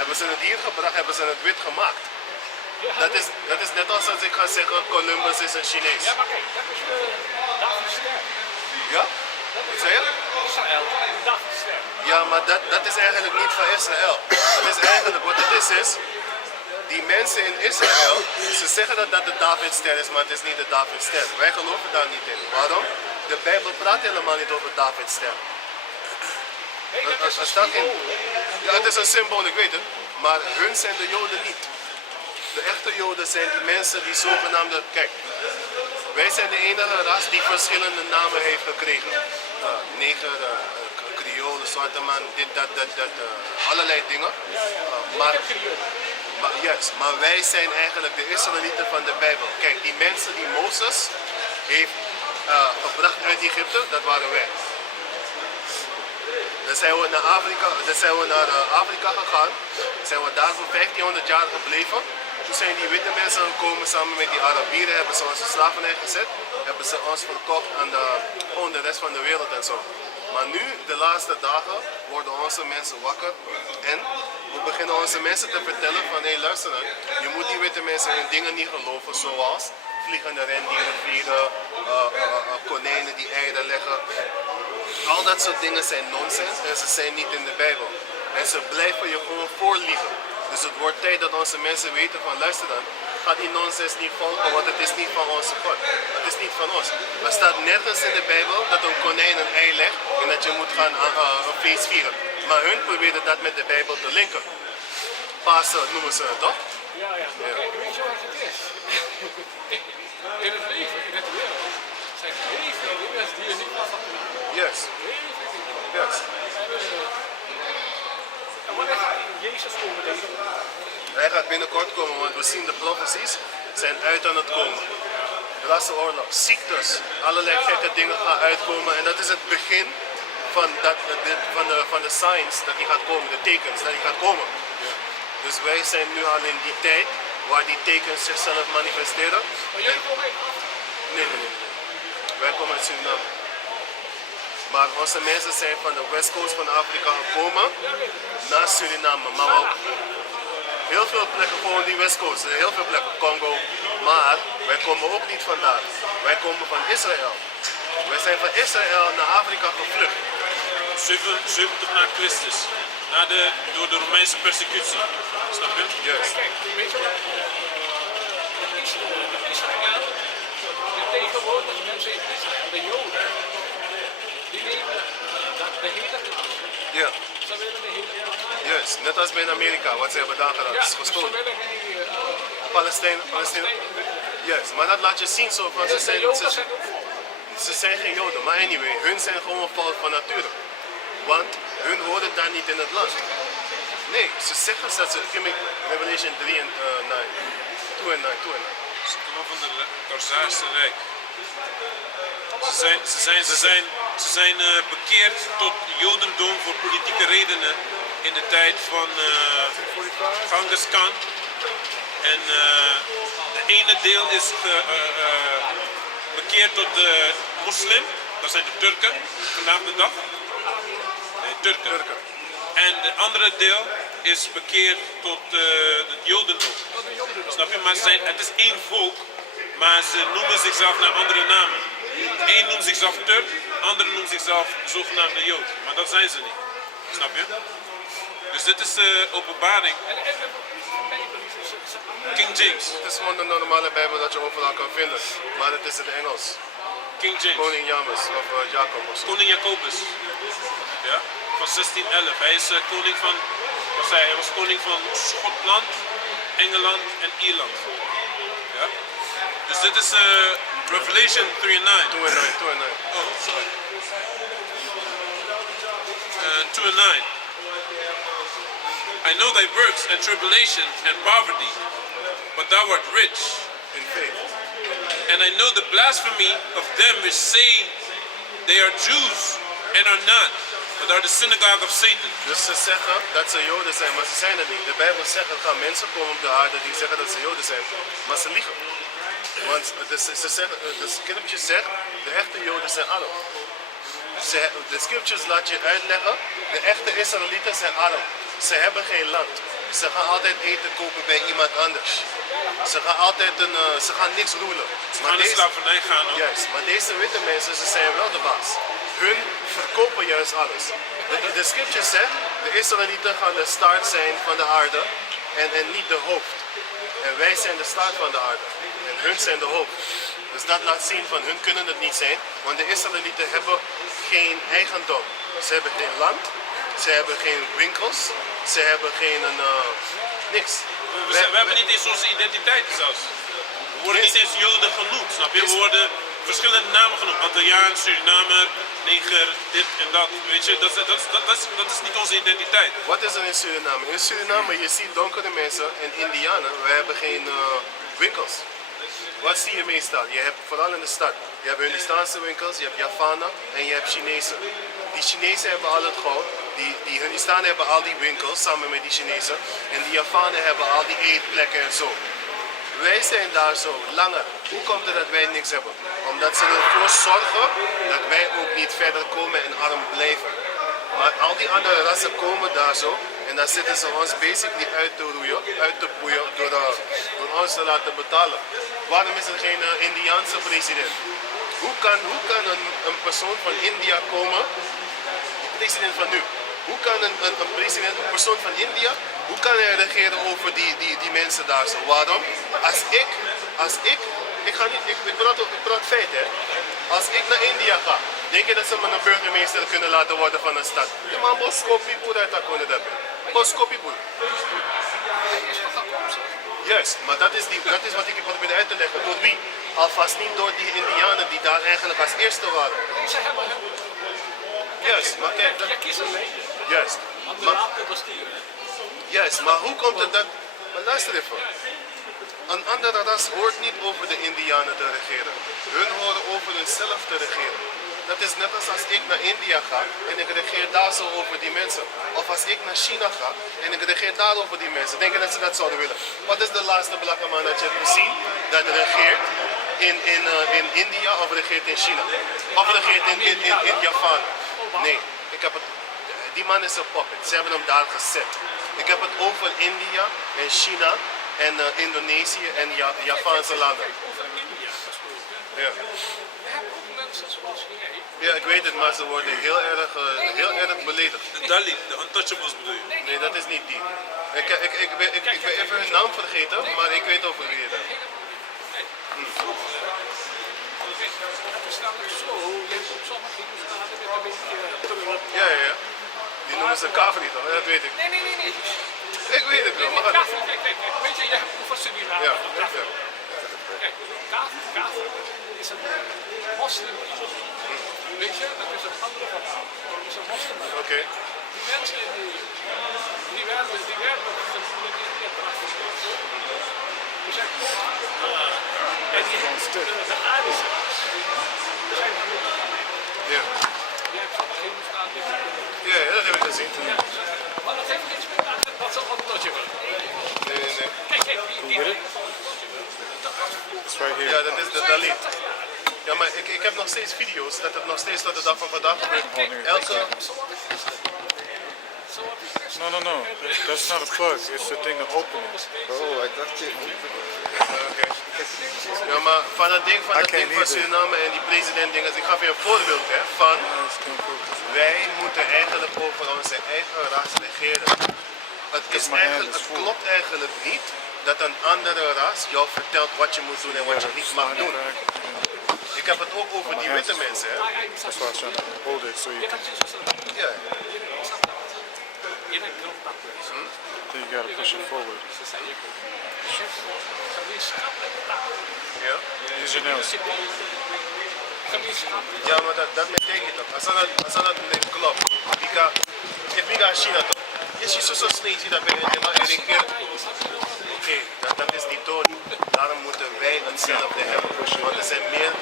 Hebben ze het hier gebracht, hebben ze het wit gemaakt. Dat is net als ik ga zeggen Columbus is een Chinees. Ja, maar kijk, dat is David's ster. Ja? Wat zei je? Israël, David's ster. Ja, maar dat is eigenlijk niet van Israël. Het is eigenlijk, wat het is, die mensen in Israël, ze zeggen dat dat de Davidster is, maar het is niet de Davidster. Wij geloven daar niet in. Waarom? De Bijbel praat helemaal niet over Davidster. Nee, dat is een symbool. Ja, het is een symbool, ik weet het. Maar hun zijn de Joden niet. De echte Joden zijn die mensen die zogenaamde... Kijk, wij zijn de enige ras die verschillende namen heeft gekregen. Neger, Creole, zwarte man, dit, dat, allerlei dingen. Maar wij zijn eigenlijk de Israëlieten van de Bijbel. Kijk, die mensen die Mozes heeft gebracht uit Egypte, dat waren wij. Dan zijn we naar Afrika gegaan, zijn we daar voor 1500 jaar gebleven. Toen zijn die witte mensen gekomen samen met die Arabieren, hebben ze ons in slavernij gezet, hebben ze ons verkocht aan gewoon de rest van de wereld en zo. Maar nu, de laatste dagen, worden onze mensen wakker en we beginnen onze mensen te vertellen van hé luister dan, je moet die witte mensen in dingen niet geloven zoals vliegende rendieren vliegen, konijnen die eieren leggen. Al dat soort dingen zijn nonsens en ze zijn niet in de Bijbel. En ze blijven je gewoon voorliegen. Dus het wordt tijd dat onze mensen weten van luister dan, ga die nonsens niet volgen, want het is niet van onze God. Het is niet van ons. Er staat nergens in de Bijbel dat een konijn een ei legt en dat je moet gaan een feest vieren. Maar hun proberen dat met de Bijbel te linken. Pasen noemen ze het toch? Ja. Kijk, weet je wat het is? In het leven, in het wereld, zijn heel veel dingen die je niet mag doen. Yes. Yes. En wanneer gaat Jezus komen, denk ik? Hij gaat binnenkort komen, want we zien de prophecies zijn uit aan het komen. Rassenoorlog, ziektes, allerlei gekke dingen gaan uitkomen en dat is het begin van de signs dat die gaat komen, de tekens dat die gaat komen. Dus wij zijn nu al in die tijd waar die tekens zichzelf manifesteren. Maar jullie komen uit Afrika? Nee. Wij komen uit Suriname. Maar onze mensen zijn van de West Coast van Afrika gekomen naar Suriname. Maar heel veel plekken, gewoon die West Coast, heel veel plekken, Congo. Maar wij komen ook niet vandaar. Wij komen van Israël. Wij zijn van Israël naar Afrika gevlucht. 70 na Christus. Door de Romeinse persecutie. Snap je? Juist. Kijk, weet je wat? Israël, de tegenwoordige mensen in Israël, de Joden, die nemen de hele plaats. Ja. Ze willen de hele plaats. Juist, net als bij Amerika, wat ze hebben daar gedaan, Ja, is gestolen. ze willen die Palestijnen. Juist, maar dat laat je zien zo van, ze zijn geen Joden, maar anyway, hun zijn gewoon fout van nature. Want hun horen daar niet in het land. Nee, ze zeggen dat ze, give me Revelation 3 en 9. 2 en 9. Ze komen van de Tarzaarse Rijk. Ze zijn bekeerd tot Jodendom voor politieke redenen in de tijd van Genghis Khan. En de ene deel is bekeerd tot de moslim, dat zijn de Turken vandaag de dag. Nee, Turken. En de andere deel is bekeerd tot het Jodendom. Snap je? Maar het is één volk, maar ze noemen zichzelf naar andere namen. Eén noemt zichzelf Turk, andere noemt zichzelf zogenaamde Jood. Maar dat zijn ze niet. Snap je? Dus dit is de openbaring. King James. Het is gewoon de normale Bijbel dat je overal kan vinden, maar het is het Engels. King James. Koning James of Jacobus. Koning Jacobus. Ja? Van 1611. Hij is koning van, hij was koning van Schotland, Engeland en Ierland. Ja? Dus dit is Revelation 3 and 9. 2 en 9. Oh, sorry. 2 and 9. I know thy works and tribulation and poverty, but thou art rich In faith. and I know the blasphemy of them which say they are Jews and are not, but are the synagogue of Satan. Dus ze zeggen dat ze Joden zijn, maar ze zijn het niet. De Bijbel zegt er gaan mensen komen op de aarde die zeggen dat ze Joden zijn, maar ze liegen. Want de scriptures zegt, de echte Joden zijn arm. De scriptures laat je uitleggen, de echte Israëlieten zijn arm. Ze hebben geen land. Ze gaan altijd eten kopen bij iemand anders. Ze gaan niks roelen. Aan de slavernij gaan ook. Juist, maar deze witte mensen, ze zijn wel de baas. Hun verkopen juist alles. De scripture zegt, de Israëlieten gaan de start zijn van de aarde en niet de hoofd. En wij zijn de start van de aarde. En hun zijn de hoofd. Dus dat laat zien van hun kunnen het niet zijn. Want de Israëlieten hebben geen eigendom. Ze hebben geen land. Ze hebben geen winkels. Ze hebben geen niks. We hebben niet eens onze identiteit zelfs. We worden niet eens Joden genoemd, snap je? We worden verschillende namen genoemd. Antilliaan, Surinamer, Neger, dit en dat. Weet je, dat is niet onze identiteit. Wat is er in Suriname? In Suriname, je ziet donkere mensen en Indianen. Wij hebben geen winkels. Wat zie je meestal? Je hebt vooral in de stad. Je hebt Hindustaanse winkels, je hebt Javanen en je hebt Chinezen. Die Chinezen hebben al het goud. Die Hindustanen hebben al die winkels samen met die Chinezen. En die Javanen hebben al die eetplekken en zo. Wij zijn daar zo langer. Hoe komt het dat wij niks hebben? Omdat ze ervoor zorgen dat wij ook niet verder komen en arm blijven. Maar al die andere rassen komen daar zo en dan zitten ze ons basically uit te roeien, uit te boeien door ons te laten betalen. Waarom is er geen Indiaanse president? Hoe kan een persoon van India komen, de president van nu? Hoe kan een president, een persoon van India, hoe kan hij regeren over die mensen daar zo? Waarom? Ik praat feit hè. Als ik naar India ga, denk je dat ze me een burgemeester kunnen laten worden van een stad? Ja man, boskopi pura takone dat. Boskopi pura. Juist, maar dat is wat ik probeer uit te leggen. Door wie? Alvast niet door die Indianen die daar eigenlijk als eerste waren. Juist, maar kijk. Juist. Juist, maar hoe komt het dat... Maar luister even. Een andere ras hoort niet over de Indianen te regeren. Hun horen over hunzelf te regeren. Dat is net als ik naar India ga en ik regeer daar zo over die mensen. Of als ik naar China ga en ik regeer daar over die mensen. Denk je dat ze dat zouden willen? Wat is de laatste blakke man dat je hebt gezien dat regeert in India of regeert in China? Of regeert in Japan? Nee, die man is een puppet. Ze hebben hem daar gezet. Ik heb het over India en China en Indonesië en Javaanse landen. Ja. Ja, ik weet het, maar ze worden heel erg beledigd. De Dalit, de untouchables bedoel je? Nee, dat is niet die. Ik ben even hun naam vergeten, maar ik weet over wie het is. Ja. Die noemen ze kafri toch? Dat weet ik. Nee. Ik weet het wel, maar ga Kijk, weet je, je hebt over Suriname. Ja. Kijk, kafir is een moslim. Weet je, dat is een andere verhaal. Dat is een moslim. Oké. Die mensen die werden gebracht. Die zijn en die hebben de aarde zijn. Ja. Jij hebt zo'n geen staan. Ja, dat heb ik gezien. Maar dat heeft niks met dat ze altijd dat je wil. Nee. Kijk, die Ja, dat is de Dalit. Ja, maar ik heb nog steeds video's dat het nog steeds tot de dag van vandaag gebeurt. Elke... No. That's not a plug. It's the thing to open it. Oh, I dacht je. Oké. Ja, maar van het ding van Suriname en die president dingen, ik gaf je een voorbeeld hè, van wij moeten eigenlijk over onze eigen ras regeren. Het klopt eigenlijk niet dat een andere ras jou vertelt wat je moet doen en wat je niet mag doen. Ik heb het ook over die witte mensen hè. That's why I was trying to hold it so you can. Ja. Then you gotta push it forward. Ja? Use your nails. Ja, maar dat betekent toch. Als dat niet klopt, ik ga China toch. Is je zo slecht dat ben je maar één keer. Oké, dat is niet toon. Daarom moeten wij hetzelfde hebben. Want er zijn meer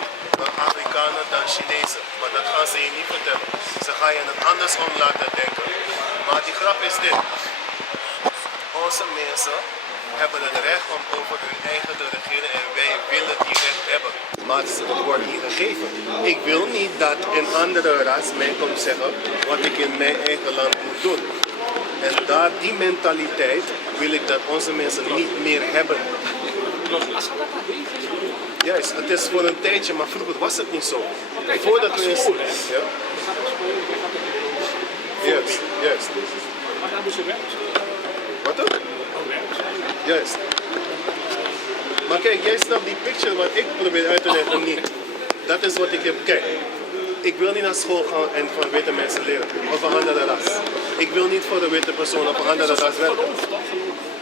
Afrikanen dan Chinezen. Maar dat gaan ze je niet vertellen. Ze gaan je het andersom laten denken. Maar die grap is dit. Onze mensen hebben het recht om over hun eigen te regeren en wij willen die recht hebben. Maar het wordt niet gegeven. Ik wil niet dat een andere ras mij komt zeggen wat ik in mijn eigen land moet doen. En die mentaliteit wil ik dat onze mensen niet meer hebben. Als ze dat maar weten, Juist, het is voor een tijdje, maar vroeger was het niet zo. kijk, Voordat je we gaat naar school, hè? ja, je gaat naar school, je gaat naar juist, juist. maar daar moeten ze werken. Wat ook? Oh, werken ze. Juist. Maar kijk, jij snapt die picture wat ik probeer uit te leggen niet. Dat is wat ik heb. Kijk, ik wil niet naar school gaan en van witte mensen leren. Of een andere ras. Ik wil niet voor een witte persoon of een andere ras werken. Geloof, toch?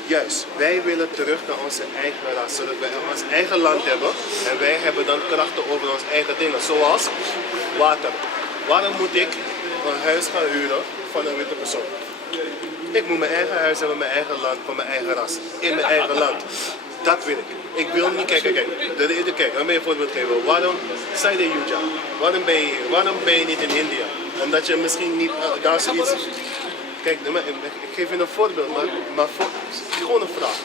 Juist, wij willen terug naar onze eigen ras, zodat wij ons eigen land hebben. En wij hebben dan krachten over onze eigen dingen, zoals water. Waarom moet ik een huis gaan huren van een witte persoon? Ik moet mijn eigen huis hebben, mijn eigen land, van mijn eigen ras. In mijn eigen land. Dat wil ik. Ik wil niet, kijk, kijk, laat me een voorbeeld geven. Waarom, zei de Yuja, waarom ben je hier? Waarom ben je niet in India? Omdat je misschien niet, daar zoiets... Kijk, ik geef je een voorbeeld, maar gewoon een vraag.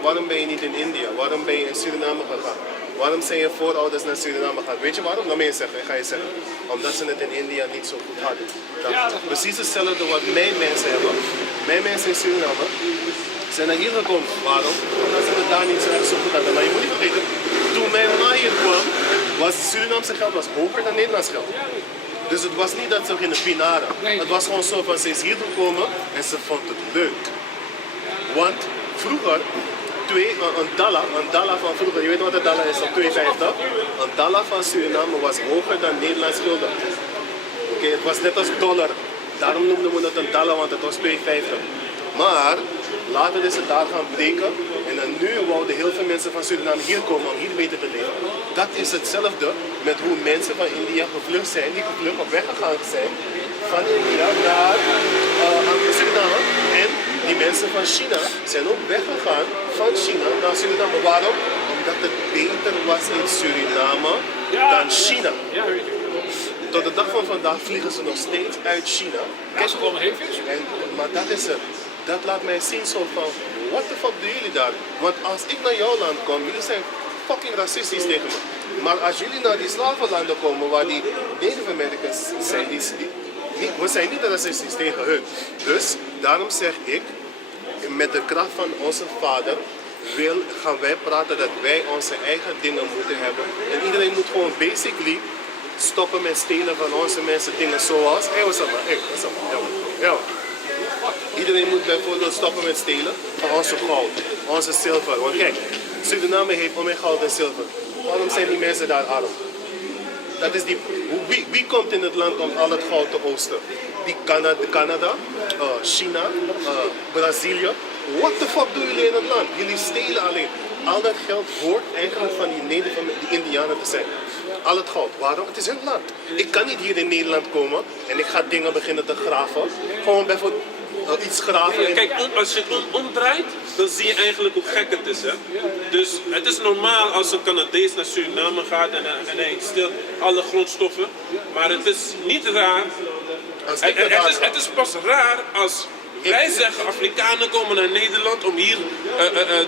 Waarom ben je niet in India? Waarom ben je in Suriname gegaan? Waarom zijn je voorouders naar Suriname gegaan? Weet je waarom? Laat me eens zeggen, ik ga je zeggen. Omdat ze het in India niet zo goed hadden. Precies hetzelfde wat mijn mensen hebben. Mijn mensen in Suriname zijn naar hier gekomen. Waarom? Omdat ze het daar niet zo goed hadden. Maar je moet niet vergeten, toen mijn ma hier kwam, was Surinaamse geld hoger dan Nederlands geld. Dus het was niet dat ze gingen pinaren. Het was gewoon zo van, ze is hier gekomen en ze vond het leuk. Want vroeger, een dollar van vroeger, je weet wat een dollar is, op 2,50. Een dollar van Suriname was hoger dan Nederlands gulden. Oké, het was net als dollar. Daarom noemden we het een dollar, want het was 2,50. Maar later is het daar gaan breken. En dan nu wouden heel veel mensen van Suriname hier komen om hier beter te leven. Dat is hetzelfde met hoe mensen van India gevlucht zijn, die gevlucht of weggegaan zijn van India naar Suriname. En die mensen van China zijn ook weggegaan van China naar Suriname. Waarom? Omdat het beter was in Suriname dan China. Ja, weet je. Tot de dag van vandaag vliegen ze nog steeds uit China. Als ze gewoon heen is. Maar dat is het. Dat laat mij zien zo van, what the fuck doen jullie daar? Want als ik naar jouw land kom, jullie zijn fucking racistisch tegen me. Maar als jullie naar die slavenlanden komen waar die Native Americans zijn, we zijn niet racistisch tegen hun. Dus daarom zeg ik, met de kracht van onze vader, gaan wij praten dat wij onze eigen dingen moeten hebben. En iedereen moet gewoon basically stoppen met stelen van onze mensen dingen zoals, ja. Iedereen moet bijvoorbeeld stoppen met stelen van onze goud, onze zilver. Want kijk, Suriname heeft om goud en zilver. Waarom zijn die mensen daar arm? Dat is wie komt in het land om al het goud te oosten? Die Canada, China, Brazilië. What the fuck doen jullie in het land? Jullie stelen alleen. Al dat geld hoort eigenlijk van die Indianen te zijn. Al het goud. Waarom? Het is hun land. Ik kan niet hier in Nederland komen en ik ga dingen beginnen te graven. Gewoon bijvoorbeeld iets graven. Kijk, als je het omdraait, dan zie je eigenlijk hoe gek het is. Hè? Dus het is normaal als een Canadees naar Suriname gaat en hij steelt alle grondstoffen. Maar het is niet raar. Het is pas raar als wij zeggen Afrikanen komen naar Nederland om hier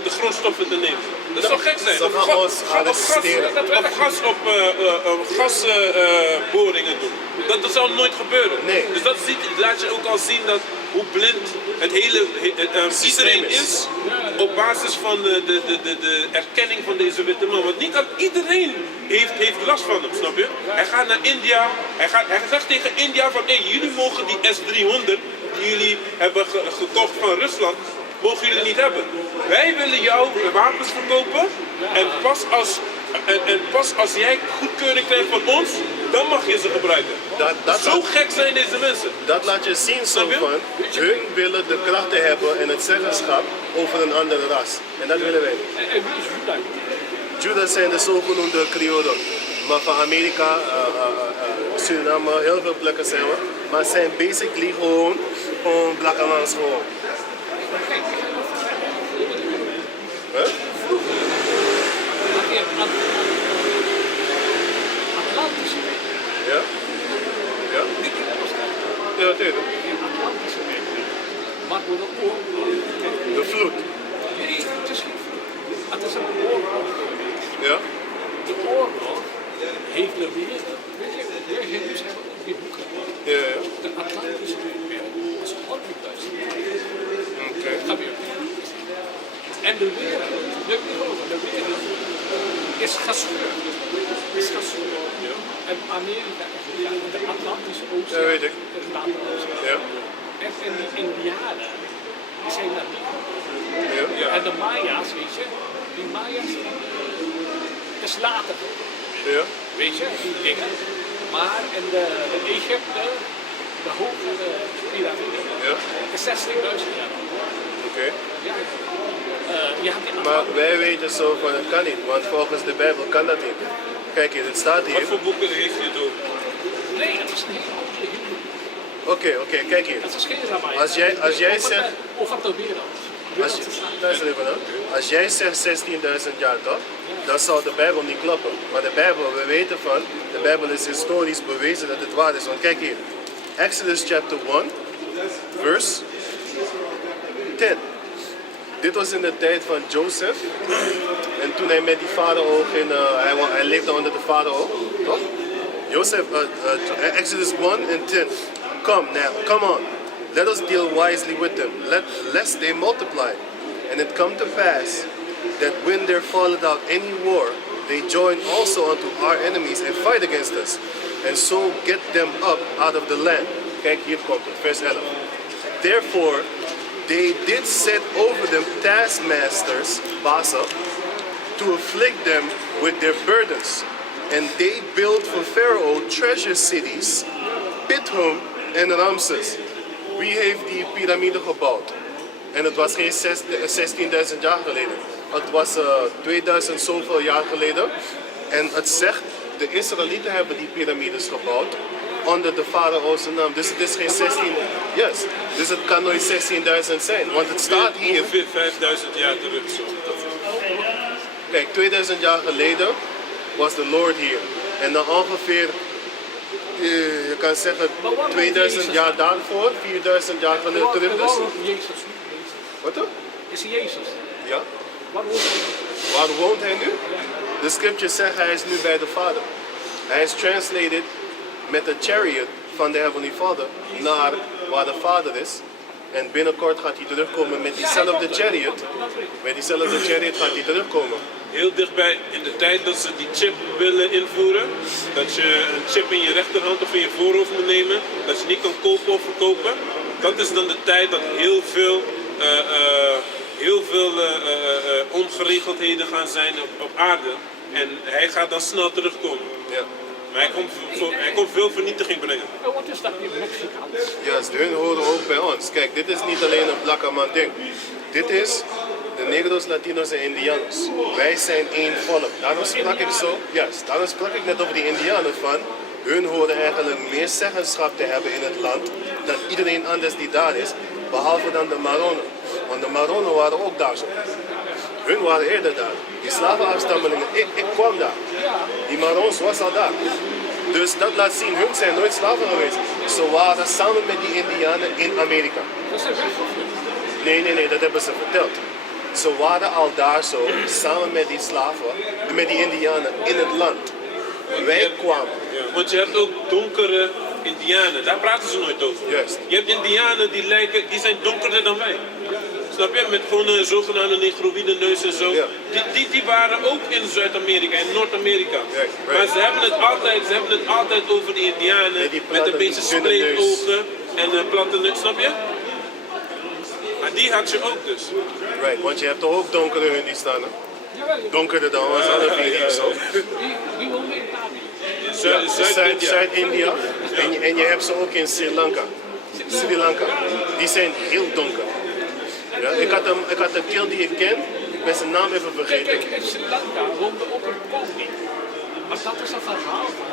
de grondstoffen te nemen. Dat zou gek zijn. Of gasboringen doen. Dat zal nooit gebeuren. Nee. Dus dat laat je ook al zien dat hoe blind iedereen is op basis van de erkenning van deze witte man. Want niet dat iedereen heeft last van hem, snap je? Hij gaat naar India, hij zegt tegen India van hey, jullie mogen die S-300 die jullie hebben gekocht van Rusland, mogen jullie niet hebben. Wij willen jou wapens verkopen en pas als jij goedkeuring krijgt van ons, dan mag je ze gebruiken. Zo gek zijn deze mensen. Dat laat je zien zo van, hun willen de krachten hebben en het zeggenschap over een andere ras. En dat willen wij niet. En wie is Juda? Judas zijn de zogenoemde Creolen. Maar van Amerika, Suriname, heel veel plekken zijn we. Maar het zijn basically gewoon Black Alans gewoon. Huh? Atlantische weg. Ja? Ja? Ja, natuurlijk. Atlantische weg. Maar door de oorlog. De vloed. Nee, het is geen vloed. Het is een oorlog. Ja? De oorlog heeft de wereld. Weet je, wij Hindoes hebben ook die boeken. Ja, ja. De Atlantische Drieberg was 100.000 jaar. Oké. Gebeurt. En de wereld is gescheurd. Is gescheurd. En Amerika is de Atlantische Oceaan. Ja, weet ik. En de Atlantische Oceaan. Ja. En die Indianen, die zijn naar die. Ja. En de Maya's, weet je, die Maya's, is later. Ja. Weet je, die dingen. Maar in de Egypte, de hoge piramide, Ja. is 16.000 jaar. Oké. Ja. Je hebt die Maar wij weten zo van het kan niet, want volgens de Bijbel kan dat niet. Kijk hier, het staat Wat hier. voor boeken heeft je het over? Nee, het is een hele oude Hebrew. Oké, kijk hier. Het is geen Ramai. Als jij zegt, Over de wereld. luister even dan. Als jij zegt 16.000 jaar toch, dan zou de Bijbel niet kloppen. Maar de Bijbel, we weten van, de Bijbel is historisch bewezen dat het waar is. Want kijk hier, Exodus chapter 1, verse 10. Dit was in de tijd van Joseph. En toen hij met die farao ging, hij leefde onder de farao, toch? Joseph, Exodus 1 and 10. Come on. Let us deal wisely with them, lest they multiply. And it come to pass that when there falleth out any war, they join also unto our enemies and fight against us, and so get them up out of the land. Kijk, hier komt het, vers 11. Therefore, they did set over them taskmasters, Basa, to afflict them with their burdens. And they built for Pharaoh treasure cities, Pithom en Ramses. Wie heeft die piramide gebouwd? En het was geen 16.000 jaar geleden. Het was 2000 zoveel jaar geleden. En het zegt, de Israëlieten hebben die piramides gebouwd onder de farao's naam. Dus het is geen 16. Yes. Dus het kan nooit 16.000 zijn. Want het staat hier. Ongeveer 5000 jaar terug zo. Kijk, 2000 jaar geleden was de Lord hier. En dan ongeveer, je kan zeggen, 2000 jaar daarvoor, 4000 jaar geleden terug dus. Jezus. Wat dan? Is Jezus. Ja. Waar woont hij? Waar woont hij nu? De scripture zegt hij is nu bij de Vader. Hij is translated met de chariot van de Heavenly Father naar waar de Vader is. En binnenkort gaat hij terugkomen met diezelfde chariot. Met diezelfde chariot gaat hij terugkomen. Heel dichtbij in de tijd dat ze die chip willen invoeren, dat je een chip in je rechterhand of in je voorhoofd moet nemen, dat je niet kan kopen of verkopen. Dat is dan de tijd dat heel veel ongeregeldheden gaan zijn op aarde. En hij gaat dan snel terugkomen. Ja. Maar hij komt veel vernietiging brengen. En wat is dat in Mexicaans? Juist, hun horen ook bij ons. Kijk, dit is niet alleen een blakkaman ding. Dit is de Negros, Latinos en Indianos. Wij zijn één volk. Daarom sprak ik zo, daarom sprak ik net over die Indianen van. Hun horen eigenlijk meer zeggenschap te hebben in het land dan iedereen anders die daar is, behalve dan de Maronen. Want de Maronen waren ook daar zo. Hun waren eerder daar. Die slavenafstammelingen, ik kwam daar. Die Marons was al daar. Dus dat laat zien, hun zijn nooit slaven geweest. Ze waren samen met die Indianen in Amerika. Dat zijn weggevlucht. Nee, dat hebben ze verteld. Ze waren al daar zo, samen met die slaven, met die Indianen in het land. Wij kwamen. Ja, want je hebt ook donkere Indianen, daar praten ze nooit over. Juist. Je hebt Indianen die zijn donkerder dan wij. Snap je? Met gewoon een zogenaamde negroïde neus en zo. Ja. Die waren ook in Zuid-Amerika, in Noord-Amerika. Right. Maar ze hebben het altijd over die Indianen Met die met een beetje platte, dunne neus. spleetogen en een platte neus, snap je? Maar die had je ook dus. Right, want je hebt toch ook donkere hun die staan, hè? Jawel, Donkerder dan ons, alle vier hier zo. die wonen in Bali. Zuid-India. En je hebt ze ook in Sri Lanka. Sri Lanka. Die zijn heel donker. Ja, ik had een kill die ik ken, ik ben zijn naam even Kijk, vergeten. in Sri Lanka woonde ook een koning. Maar dat is een verhaal van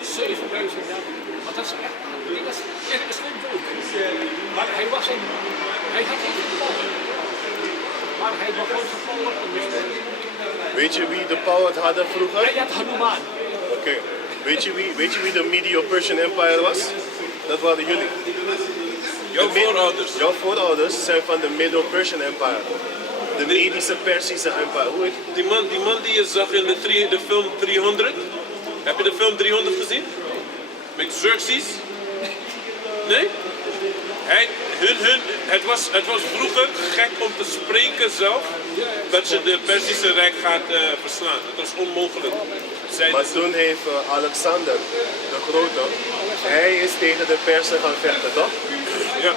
7000 jaar. Maar dat is echt, het is geen dood. Maar hij had geen power. Maar hij begon zijn power te besteden. Weet je wie de power hadden vroeger? Hij had Hanuman. Oké. Weet je wie de Medo-Persian Empire was? Dat waren jullie. Jouw voorouders. Jouw voorouders zijn van de Medo-Persian Empire. De Medische Persische Empire. Hoe heet Die man die je zag in de film 300. Heb je de film 300 gezien? Met Xerxes? Nee? Het was vroeger gek om te spreken zelf dat je de Perzische Rijk gaat verslaan. Het was onmogelijk. Maar toen heeft Alexander de Grote, hij is tegen de Persen gaan vechten, toch? Ja.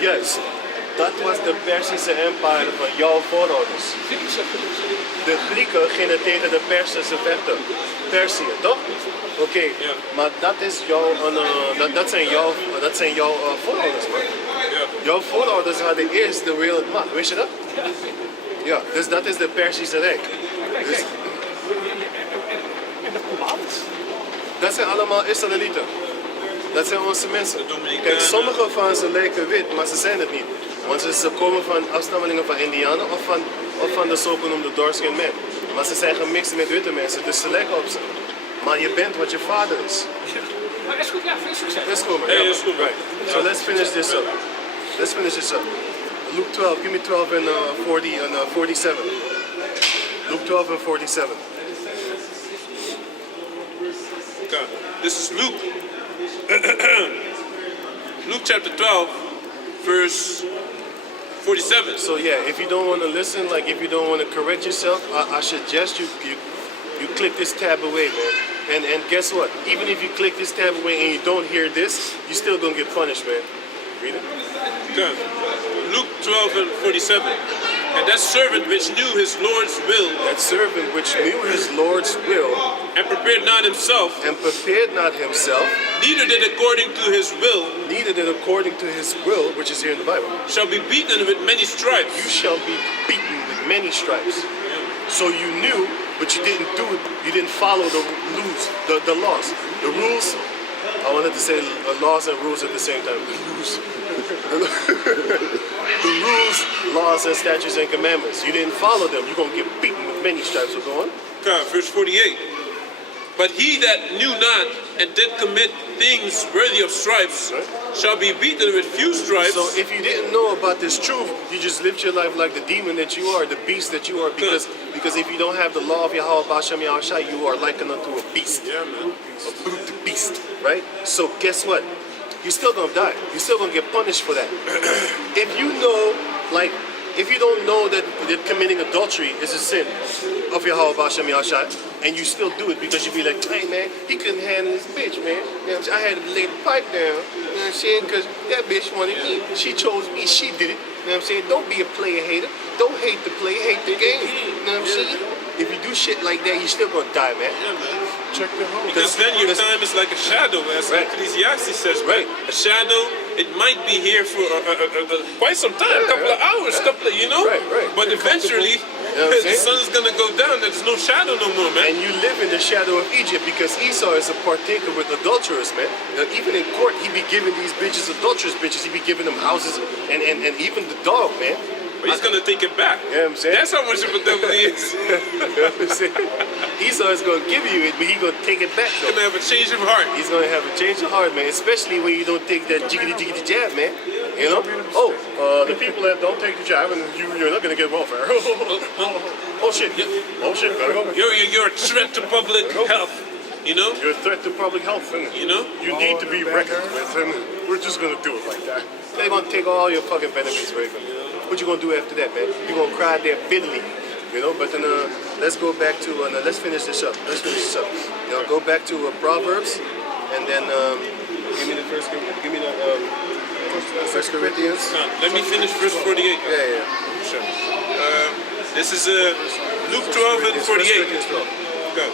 Juist. Dat was de Perzische empire van jouw voorouders. De Grieken gingen tegen de Persen vechten. Perzië, toch? Oké, Ja. maar dat zijn jouw voorouders, man. Ja. Jouw voorouders hadden eerst de wereldmacht, wist je dat? Ja, dus dat is de Perzische Rijk. Dus, dat zijn allemaal Israëlieten. Dat zijn onze mensen. Kijk, sommige van ze lijken wit, maar ze zijn het niet. Want ze komen van afstammelingen van Indianen of van de zogenoemde dark-skinned men. Maar ze zijn gemixt met witte mensen, dus ze lijken op ze. Maar je bent wat je vader is. Maar is goed, ja, veel succes. Let's go, man. Hey, Yeah, it's good, right. So let's finish this up. Let's finish this up. Luke 12, give me 12 and 47. Luke 12 and 47. Okay. This is Luke. Luke chapter 12, verse 47. So yeah, if you don't want to listen, like if you don't want to correct yourself, I suggest you click this tab away, man. And guess what? Even if you click this tab away and you don't hear this, you're still gonna get punished, man. Read it. Okay. Luke 12 and 47. And that servant which knew his Lord's will That servant which knew his Lord's will and prepared not himself, and prepared not himself, neither did according to his will, neither did according to his will, which is here in the Bible. shall be beaten with many stripes. You shall be beaten with many stripes. So you knew, but you didn't do it. You didn't follow the rules, the laws. The rules, I wanted to say laws and rules at the same time. The rules. The rules, laws, and statutes and commandments. You didn't follow them. You're going to get beaten with many stripes. So go on. Okay, verse 48. But he that knew not and did commit things worthy of stripes shall be beaten with few stripes. So if you didn't know about this truth, you just lived your life like the demon that you are, the beast that you are, because if you don't have the law of Yahweh B'Shem Yahushua, you are likened unto a beast. Yeah, man. A brute beast, right? So guess what? You're still gonna die. You're still gonna get punished for that. If you know, like, if you don't know that committing adultery is a sin of Yahweh B'Shem Yahushua, and you still do it because you be like, hey man, he couldn't handle this bitch, man. You know what I'm saying? I had to lay the pipe down, you know what I'm saying? Because that bitch wanted me. She chose me, she did it. You know what I'm saying? Don't be a player hater. Don't hate the play, hate the game. You know what I'm saying? If you do shit like that, you're still gonna die, man. Check the hole. Because then your time is like a shadow, as Right. Ecclesiastes says. Right. A shadow, it might be here for quite some time, a couple of hours, you know? Right, right. But eventually, know what I'm the saying? sun's gonna go down. There's no shadow no more, man. And you live in the shadow of Egypt because Esau is a partaker with adulterers, man. Even in court, he be giving these bitches, adulterous bitches, he be giving them houses and even the dog, man. But he's gonna take it back. You know what I'm saying? That's how much of a devil he is. You know what I'm saying? Esau is going to give you it, but he's going to take it back, He's though. gonna have a change of heart. He's going to have a change of heart, man, especially when you don't take that jiggity jab, man. You know? The people that don't take the jab, and you're not going to get welfare. Oh, shit. Oh, shit. Gotta go. You're a threat to public health. You know? You're a threat to public health, and You know? you need to be reckoned with, and we're just going to do it like that. They're going to take all your fucking benefits away from you. What you going to do after that, man? You're going to cry there bitterly. You know, but then let's go back to, let's finish this up. You know, go back to Proverbs, and then give me the first, give me the First Corinthians. Let me finish verse 48. Yeah. Sure. This is Luke 12 and 48. Corinthians 12. Go.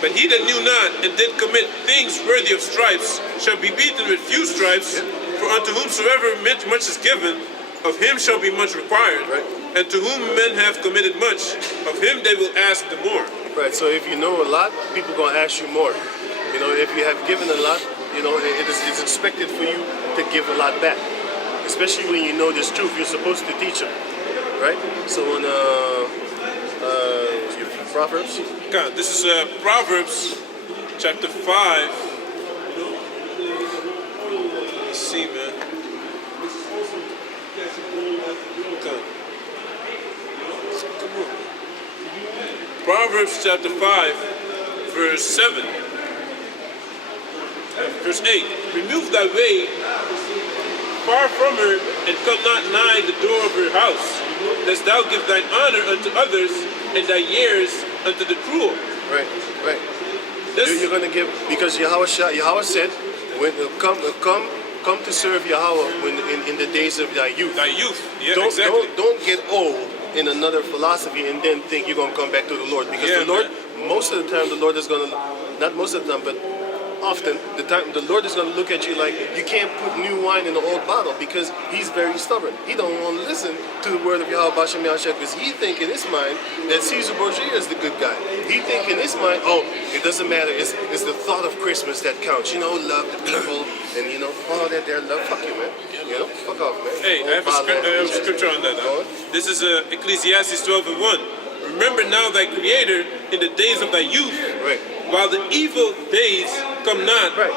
But he that knew not and did commit things worthy of stripes shall be beaten with few stripes. For unto whomsoever much is given, of him shall be much required. Right. And to whom men have committed much, of him they will ask the more. Right. So if you know a lot, people gonna ask you more. You know, if you have given a lot, you know, it's expected for you to give a lot back. Especially when you know this truth, you're supposed to teach them. Right. So in Proverbs. God, this is Proverbs chapter 5. Let's see, man. Okay. Come on. Proverbs chapter 5, verse 7. Verse 8. Remove thy way far from her, and come not nigh the door of her house, lest thou give thine honor unto others, and thy years unto the cruel. Right, right. This, You're gonna give because Yahweh said, when come to serve Yahweh when in the days of thy youth. thy youth. Yeah, Don't, exactly. don't get old in another philosophy and then think you're gonna come back to the Lord, because Yeah, the Lord, most of the time, the Lord is gonna, not most of the time, but often the Lord is gonna look at you like you can't put new wine in an old bottle, because He's very stubborn. He don't want to listen to the word of Yahweh Bashem Yahshua, because he think in his mind that Caesar Borgia is the good guy. He think in his mind, oh, it doesn't matter. It's the thought of Christmas that counts. You know, love the people, and you know all that there love. Fuck you, man. You know, fuck off, man. Hey, I have a scripture on that. This is Ecclesiastes 12:1. Remember now thy Creator in the days of thy youth, Right. while the evil days come not, Right.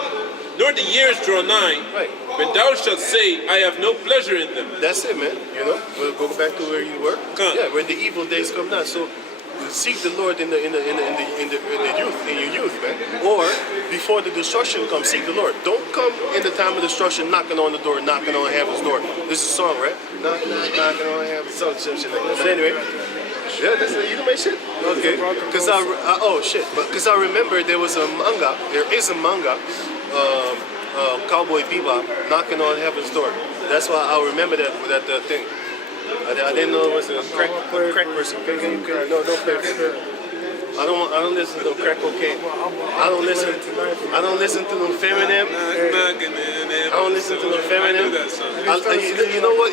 nor the years draw nigh, Right. when thou shalt say, I have no pleasure in them. That's it, man. You know, we'll go back to where you were. Come. Yeah, where the evil days come now. So seek the Lord in your youth, man. Or before the destruction comes, seek the Lord. Don't come in the time of destruction knocking on the door, knocking on heaven's door. This is a song, right? Knocking on heaven's door. But anyway, yeah, you know my shit. Okay. Because I remember there was a manga. There is a manga. Cowboy Bebop knocking on heaven's door. That's why I remember that thing. I didn't know it was a crack person. No, don't play it. I don't listen to crack cocaine. I don't listen to no Feminem. I don't listen to no Feminem.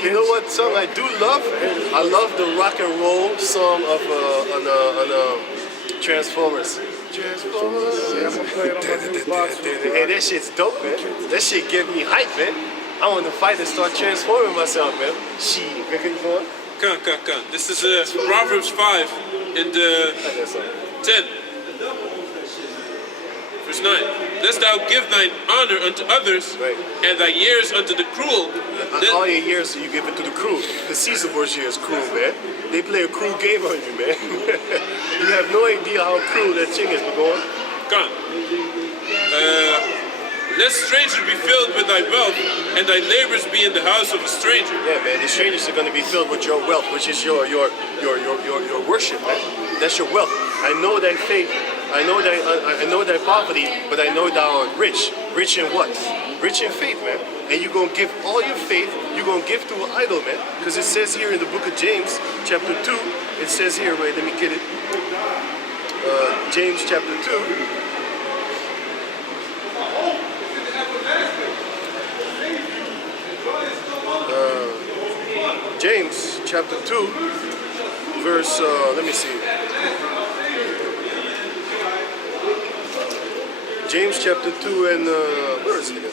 You know what song I do love? I love the rock and roll song of on Transformers. Hey, that shit's dope, man. That shit give me hype, man. I want to fight and start transforming myself, man. Shit, keep going. Come. This is Proverbs 5 and 10. Verse 9. Lest thou give thine honor unto others, Right. and thy years unto the cruel. All your years you give it to the crew. Because Caesar Borgia is cruel, man. They play a cruel game on you, man. You have no idea how cruel that thing is, but go on. Come. Lest strangers be filled with thy wealth, and thy labors be in the house of a stranger. Yeah, man, the strangers are going to be filled with your wealth, which is your worship, man. That's your wealth. I know thy faith. I know thy poverty, but I know thou art rich. Rich in what? Rich in faith, man. And you're going to give all your faith, you're going to give to an idol, man. Because it says here in the book of James, chapter 2, it says here, wait, let me get it. James chapter 2. James chapter 2, verse, let me see. James chapter 2 and, where is it again?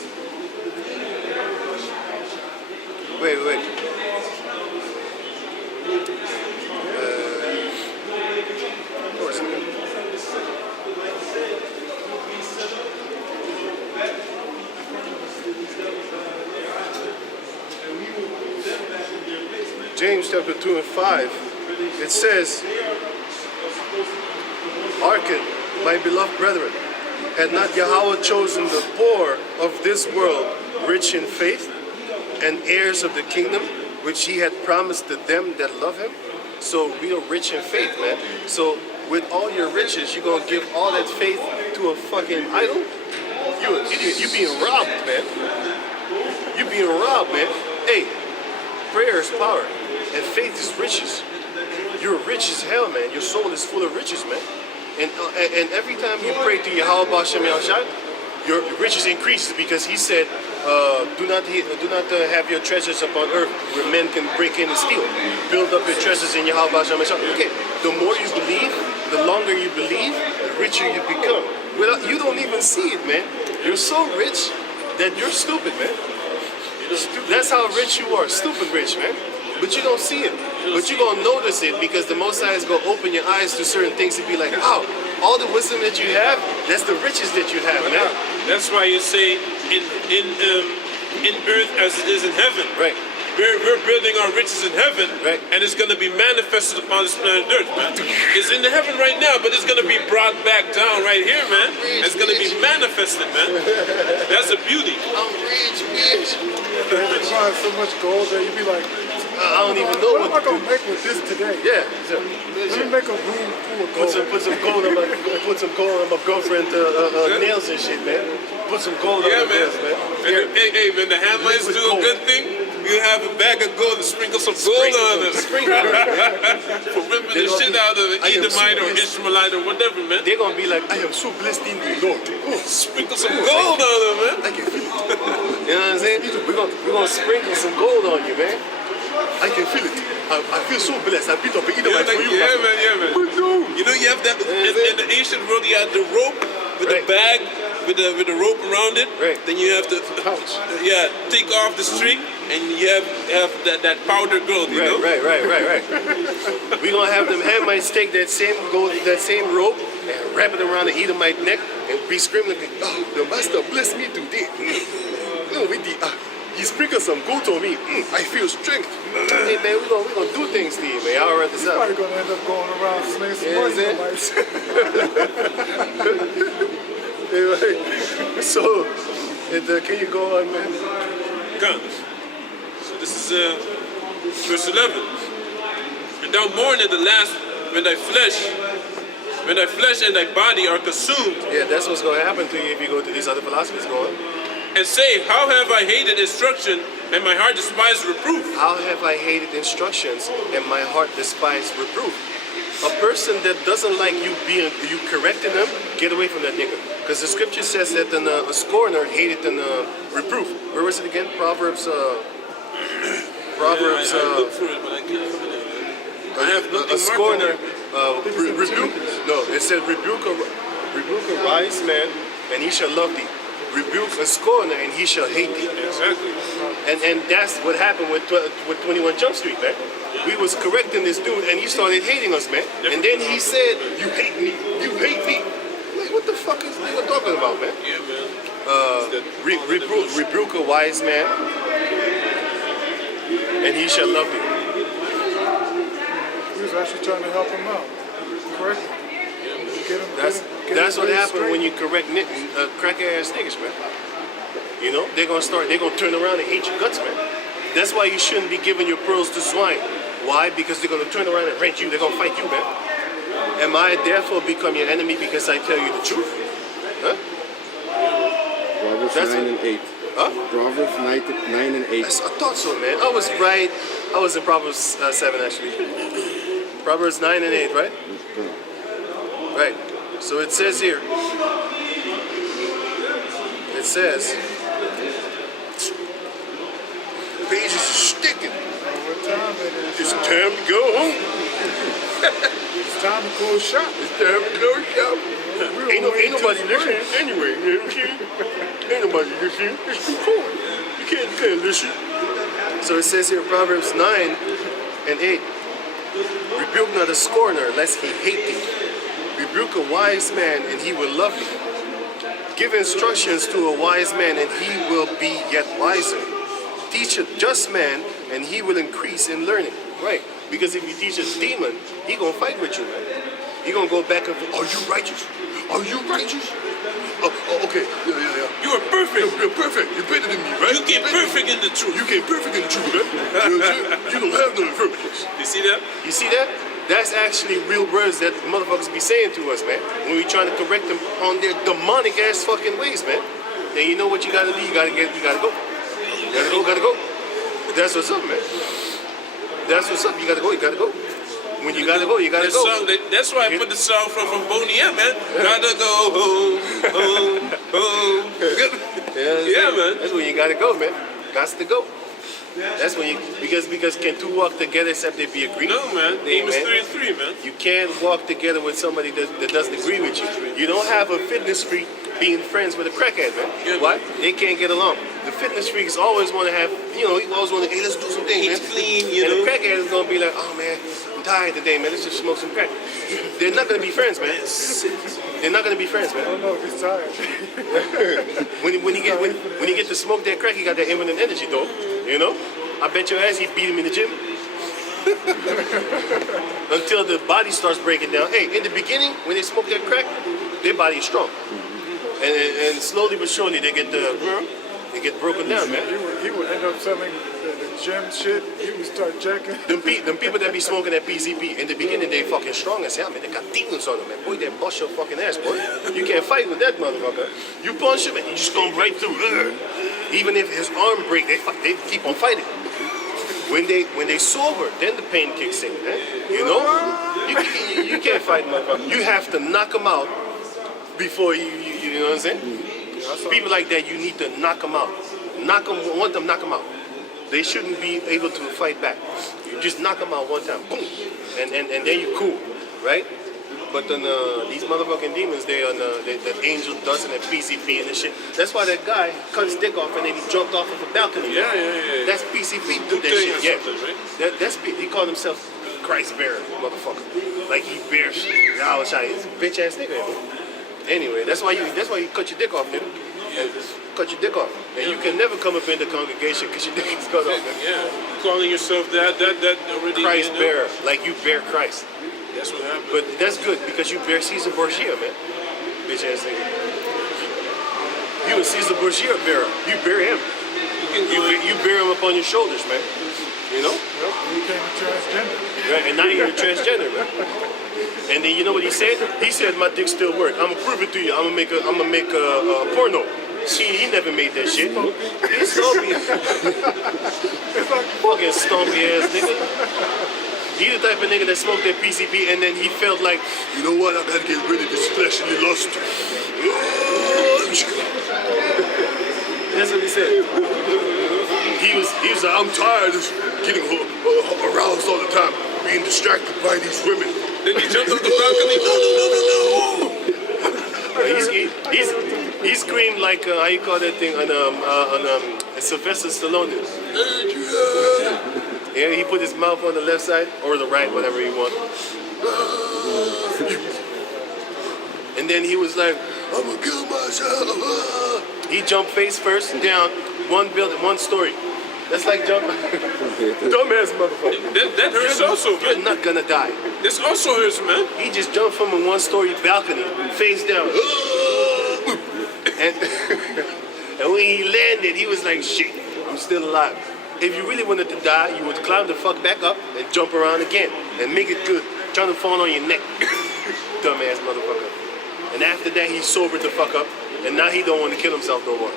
Wait. Where is it again? James chapter 2 and 5, it says, Hearken, my beloved brethren, had not Yahweh chosen the poor of this world rich in faith and heirs of the kingdom, which he had promised to them that love him? So we are rich in faith, man. So with all your riches, you're going to give all that faith to a fucking idol? You an idiot. You're being robbed, man. You're being robbed, man. Hey, prayer is power, and faith is riches. You're rich as hell, man. Your soul is full of riches, man. And every time you pray to Yahweh Bashem Yahshua, your riches increases, because he said, do not have your treasures upon earth where men can break in and steal. Build up your treasures in Yahweh Bashem Yahshua. Okay, the more you believe, the longer you believe, the richer you become. You don't even see it, man. You're so rich that you're stupid, man. That's how rich you are, stupid rich, man. But you don't see it. But you're going to notice it, because the Most High is going to open your eyes to certain things and be like, wow, all the wisdom that you have, that's the riches that you have, man. That's why you say in earth as it is in heaven. Right. we're building our riches in heaven, Right. and it's going to be manifested upon this planet Earth, man. It's in the heaven right now, but it's going to be brought back down right here, man. It's going to be manifested, man. That's the beauty. I'm rich, bitch. You find so much gold there, you be like, I don't even know what am I what to gonna do. make with this today? Yeah. Let me make a room full of gold. Put some gold on my girlfriend nails and shit, man. Put some gold on Yeah, her man. nails, man. And, hey, when the Hamites Liquid do a gold. good thing, you have a bag of gold and sprinkle some gold on it. Sprinkle them. For ripping They the gonna shit be- out of an I am Edomite or super- Ishmaelite or whatever, man. They're gonna be like, I am so blessed in the Lord. Sprinkle some gold on them, man. I can feel it. You know what I'm saying? We're gonna sprinkle some gold on you, man. I can feel it. I feel so blessed. I beat up an Edomite for you. Yeah, man, yeah, man. But no. You know, you have that in the ancient world. You have the rope with Right. the bag with the rope around it. Right. Then you have to take off the string, and you have that powder gold. You know. Right. We're gonna have them Hamites take that same gold, that same rope, and wrap it around the Edomite neck and be screaming like, oh, the master bless me today. He sprinkled some gold on me. I feel strength. Hey man, we're gonna do things to you, man. Y'all read this You're up. probably gonna end up going around slaying some Yeah, money. is Anyway, so, can you go on, man? Guns. So this is verse 11. And thou mourn at the last when thy flesh and thy body are consumed, Yeah, that's what's gonna happen to you if you go to these other philosophies going. and say, how have I hated instruction, and my heart despised reproof. How have I hated instructions and my heart despised reproof? A person that doesn't like you correcting them, get away from that nigga. Because the scripture says that a scorner hated reproof. Where was it again? Proverbs. I looked for it, but I can't find it. I have nothing A scorner marked rebuke. No, it said rebuke a wise man, and he shall love thee. Rebuke a scorner, and he shall hate thee. Exactly. And that's what happened with 21 Jump Street, man. We was correcting this dude, and he started hating us, man. And then he said, "You hate me. You hate me." Like, what the fuck is nigga talking about, man? Yeah, man. Rebuke a wise man, and he shall love thee. He was actually trying to help him out. Correct? That's what happened when you correct crack ass niggas, man. You know, they're gonna turn around and hate your guts, man. That's why you shouldn't be giving your pearls to swine. Why? Because they're gonna turn around and rent you. They're gonna fight you, man. Am I therefore become your enemy because I tell you the truth? Huh? Proverbs That's 9 it. and 8. Huh? Proverbs 9 and 8. I thought so, man. I was right. I was in Proverbs 7 actually. Proverbs 9 and 8, right? Right. So it says here. It says. Pages is sticking. What time it is? It's time to go home. It's time to close shop. It's time to close shop. Ain't nobody listening anyway. You know what I'm saying? Ain't nobody listening. It's too cold. You can't listen. So it says here, Proverbs 9 and 8. Rebuke not a scorner, lest he hate thee. Rebuke a wise man, and he will love thee. Give instructions to a wise man, and he will be yet wiser. Teach a just man, and he will increase in learning. Right? Because if you teach a demon, he gonna fight with you, man. He gonna go back and forth. Are you righteous? Are you righteous? Oh, okay. Yeah. You are perfect. You're perfect. You're better than me, right? You get perfect in the truth. You came perfect in the truth, man. You know what I'm saying? You don't have no infirmities. You see that? You see that? That's actually real words that motherfuckers be saying to us, man. When we trying to correct them on their demonic ass fucking ways, man. Then you know what you gotta do? You gotta go. You gotta go. That's what's up, man. That's what's up. You gotta go. When you gotta go, you gotta That go. song, that's why I put the song from Boney M, man. Gotta go home. Yeah, man. That's when you gotta go, man. Gots to go. That's when you because can two walk together except they be agreed? No, man. Hey, Amos man. 3 and 3, man. You can't walk together with somebody that doesn't agree with you. You don't have a fitness freak being friends with a crackhead, man. Yeah, Why? They can't get along. The fitness freaks always want to have, he always want to, hey, let's do some things, man. Eat clean, you and know. the crackhead is going to be like, oh, man, I'm tired today, man. Let's just smoke some crack. They're not going to be friends, man. They're not going to be friends, I man. don't know if he's tired. When you get to smoke that crack, you got that imminent energy, though. You know? I bet your ass he beat him in the gym. Until the body starts breaking down. Hey, in the beginning, when they smoke that crack, their body is strong. And slowly but surely they get broken down, man. He would end up selling the gym shit. He would start jacking. Them people that be smoking that PCP, in the beginning they fucking strong as hell, man. They got demons on them, man. Boy, they bust your fucking ass, boy. You can't fight with that motherfucker. You punch him and he just come right through. Even if his arm break, they keep on fighting. When they sober, then the pain kicks in, man. You know? You can't fight, motherfucker. You have to knock them out before you know what I'm saying? People like that, you need to knock them out. Knock them out. They shouldn't be able to fight back. You just knock them out one time, boom, and then you're cool, right? But then these motherfucking demons, they on that angel dust and that PCP and that shit. That's why that guy cut his dick off and then he jumped off of a balcony. Yeah. That's PCP did that shit. Yeah, right? He called himself Christ bearer, motherfucker. Like he bears. Nah, he's a bitch ass nigga. Anyway, that's why you cut your dick off, nigga. Cut your dick off, and you can never come up in the congregation because your dick is cut off. Man. Yeah, calling yourself that already. Christ bearer, like you bear Christ. That's what happened. But that's good because you bear Caesar Borgia, man. Bitch ass nigga. You a Caesar Borgia bearer. You bear him. You bear him up on your shoulders, man. You know? Yep, he became a transgender. Right, and now you're a transgender, man. And then you know what he said? He said my dick still works. I'm gonna prove it to you. I'm gonna make a porno. See, he never made that shit. He's stumpy. Fucking stumpy ass nigga. He the type of nigga that smoked that PCP and then he felt like, you know what? I gotta get rid of this fleshly lust. That's what he said. He was like, I'm tired of getting aroused all the time, being distracted by these women. Then he jumped off the balcony. No. He screamed like how you call that thing on Sylvester Stallone. Yeah, he put his mouth on the left side or the right, whatever he want. And then he was like, I'm gonna kill myself. He jumped face first down, one building, one story. That's like jumping. Dumbass motherfucker. That hurts also, man. You're not gonna die. This also hurts, man. He just jumped from a one-story balcony, face down. and when he landed, he was like, shit, I'm still alive. If you really wanted to die, you would climb the fuck back up and jump around again and make it good. Trying to fall on your neck. Dumbass motherfucker. And after that, he sobered the fuck up, and now he don't want to kill himself no more.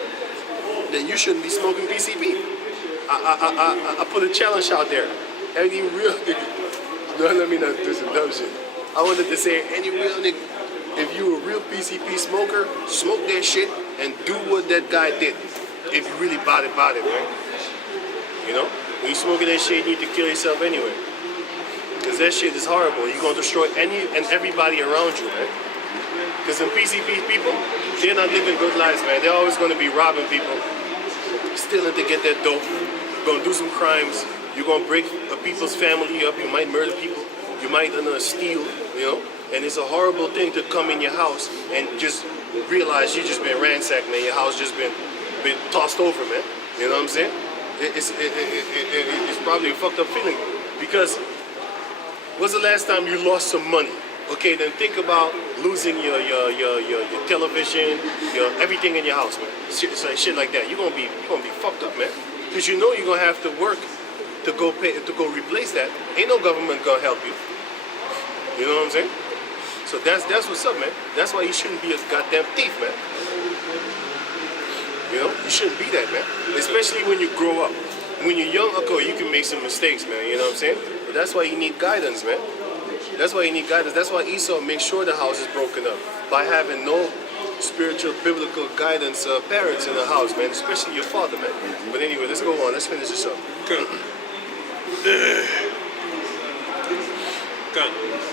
Then you shouldn't be smoking PCP. I put a challenge out there. Any real nigga, no, let me not do some dumb shit. I wanted to say, any real nigga, if you a real PCP smoker, smoke that shit and do what that guy did. If you really bought it, man. You know? When you smoking that shit, you need to kill yourself anyway. Because that shit is horrible. You're going to destroy any and everybody around you, man. Because the PCP people, they're not living good lives, man. They're always going to be robbing people, stealing to get that dope, going to do some crimes. You're going to break people's family up. You might murder people. You might steal, you know. And it's a horrible thing to come in your house and just realize you just been ransacked, man. Your house just been tossed over, man. You know what I'm saying? It's probably a fucked up feeling. Because when's the last time you lost some money? Okay, then think about losing your television, everything in your house, man. Shit like that. You're gonna be fucked up, man. Because you know you're gonna have to work to go replace that. Ain't no government gonna help you. You know what I'm saying? So that's what's up, man. That's why you shouldn't be a goddamn thief, man. You know, you shouldn't be that, man. Especially when you grow up. When you're young, okay, you can make some mistakes, man. You know what I'm saying? But that's why you need guidance, man. That's why you need guidance. That's why Esau makes sure the house is broken up. By having no spiritual, biblical guidance parents in the house, man. Especially your father, man. But anyway, let's go on. Let's finish this up. Okay.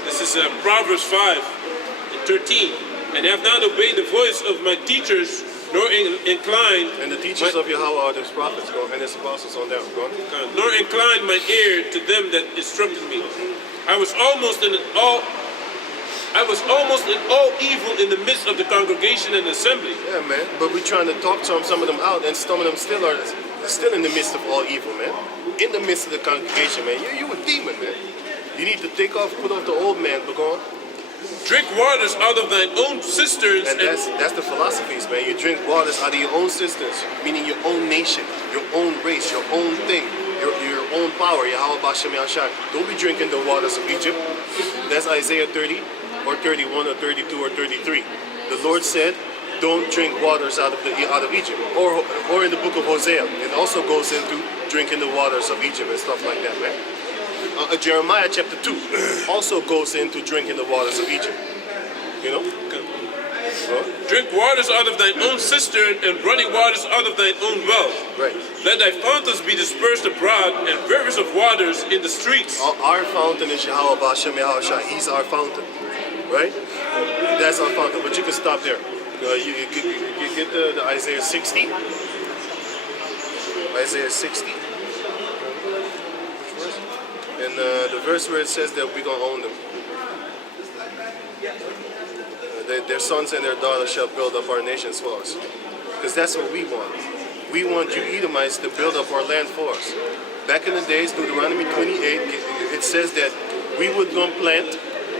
This is Proverbs 5:13. And have not obeyed the voice of my teachers, nor inclined. And the teachers of Yahweh are the prophets, and his apostles on down. Go on. Nor inclined my ear to them that instructed me. I was almost in all evil in the midst of the congregation and assembly. Yeah, man. But we're trying to talk to them, some of them out, and some of them still are still in the midst of all evil, man. In the midst of the congregation, man. You a demon, man. You need to put off the old man, but go on. Drink waters out of thine own cisterns. And that's the philosophies, man. You drink waters out of your own cisterns, meaning your own nation, your own race, your own thing, your own power. Yahweh Bashem Yahshai. Don't be drinking the waters of Egypt. That's Isaiah 30 or 31 or 32 or 33. The Lord said, don't drink waters out of Egypt. Or in the book of Hosea, it also goes into drinking the waters of Egypt and stuff like that, man. Jeremiah chapter 2 also goes into drinking the waters of Egypt. You know? Drink waters out of thine own cistern and running waters out of thine own well. Right. Let thy fountains be dispersed abroad and rivers of waters in the streets. Our fountain is Yahweh Bashem Yahushua. He's our fountain. Right? That's our fountain. But you can stop there. You get the Isaiah 60. Isaiah 60. And the verse where it says that we're going to own them. Their sons and their daughters shall build up our nations for us. Because that's what we want. We want you Edomites to build up our land for us. Back in the days, Deuteronomy 28, it says that we was going to plant,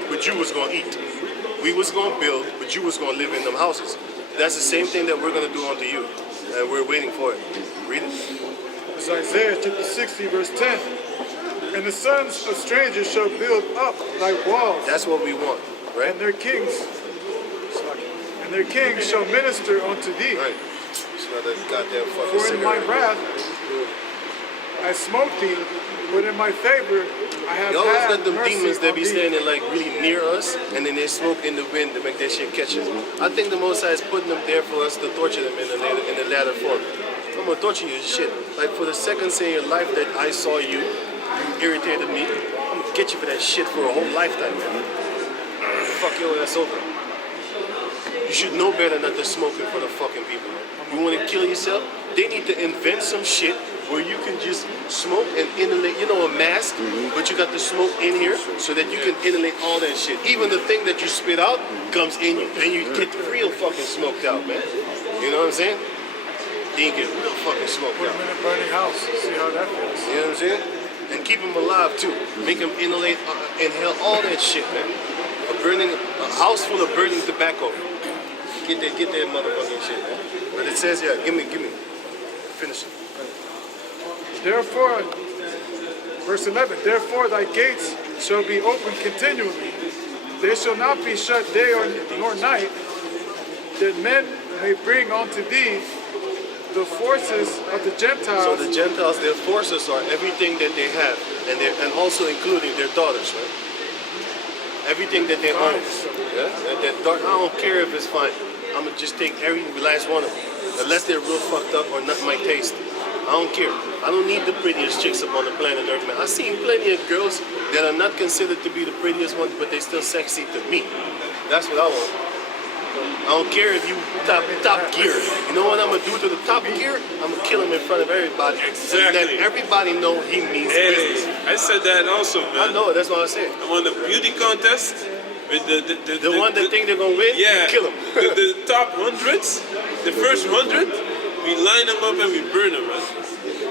but you was going to eat. We was going to build, but you was going to live in them houses. That's the same thing that we're going to do unto you. And we're waiting for it. Read it. It's Isaiah chapter 60, verse 10. And the sons of strangers shall build up thy walls. That's what we want, right? And their kings shall minister unto thee. Right. It's not a goddamn fucking For in my cigarette. wrath I smote thee, but in my favor I have You always had got them mercy demons that on be thee. standing like really near us, and then they smoke in the wind to make that shit catch us. I think the Most High is putting them there for us to torture them in the latter form. I'm gonna torture you, shit. Like for the seconds in your life that I saw you irritated me, I'm gonna get you for that shit for a whole lifetime, man. Fuck your ass over. You should know better not to smoke in front of fucking people, man. You wanna kill yourself? They need to invent some shit where you can just smoke and inhalate, you know, a mask, but you got the smoke in here so that you can inhalate all that shit. Even the thing that you spit out comes in you, and you get real fucking smoked out, man. You know what I'm saying? Then you get real fucking smoked Put out. them in a burning house. See how that feels. You know what I'm saying? And keep them alive too. Make them inhalate, inhale all that shit, man. A house full of burning tobacco. Get that motherfucking shit, man. But it says, yeah, give me. Finish it. Therefore, verse 11, therefore thy gates shall be open continually. They shall not be shut day nor night, that men may bring unto thee the forces of the Gentiles. So the Gentiles, their forces are everything that they have, and also including their daughters, right? Everything that they own. Yeah? I don't care if it's fine. I'm gonna just take every last one of them, unless they're real fucked up or not my taste. I don't care. I don't need the prettiest chicks up on the planet Earth, man. I've seen plenty of girls that are not considered to be the prettiest ones, but they're still sexy to me. That's what I want. I don't care if you top gear. You know what I'm gonna do to the top gear? I'm gonna kill him in front of everybody. Exactly. And let everybody know he means business. I said that also, man. I know, that's what I said. I won the beauty contest with The one that think they're gonna win, yeah, you kill him. the top hundreds, the first 100, we line them up and we burn them, man.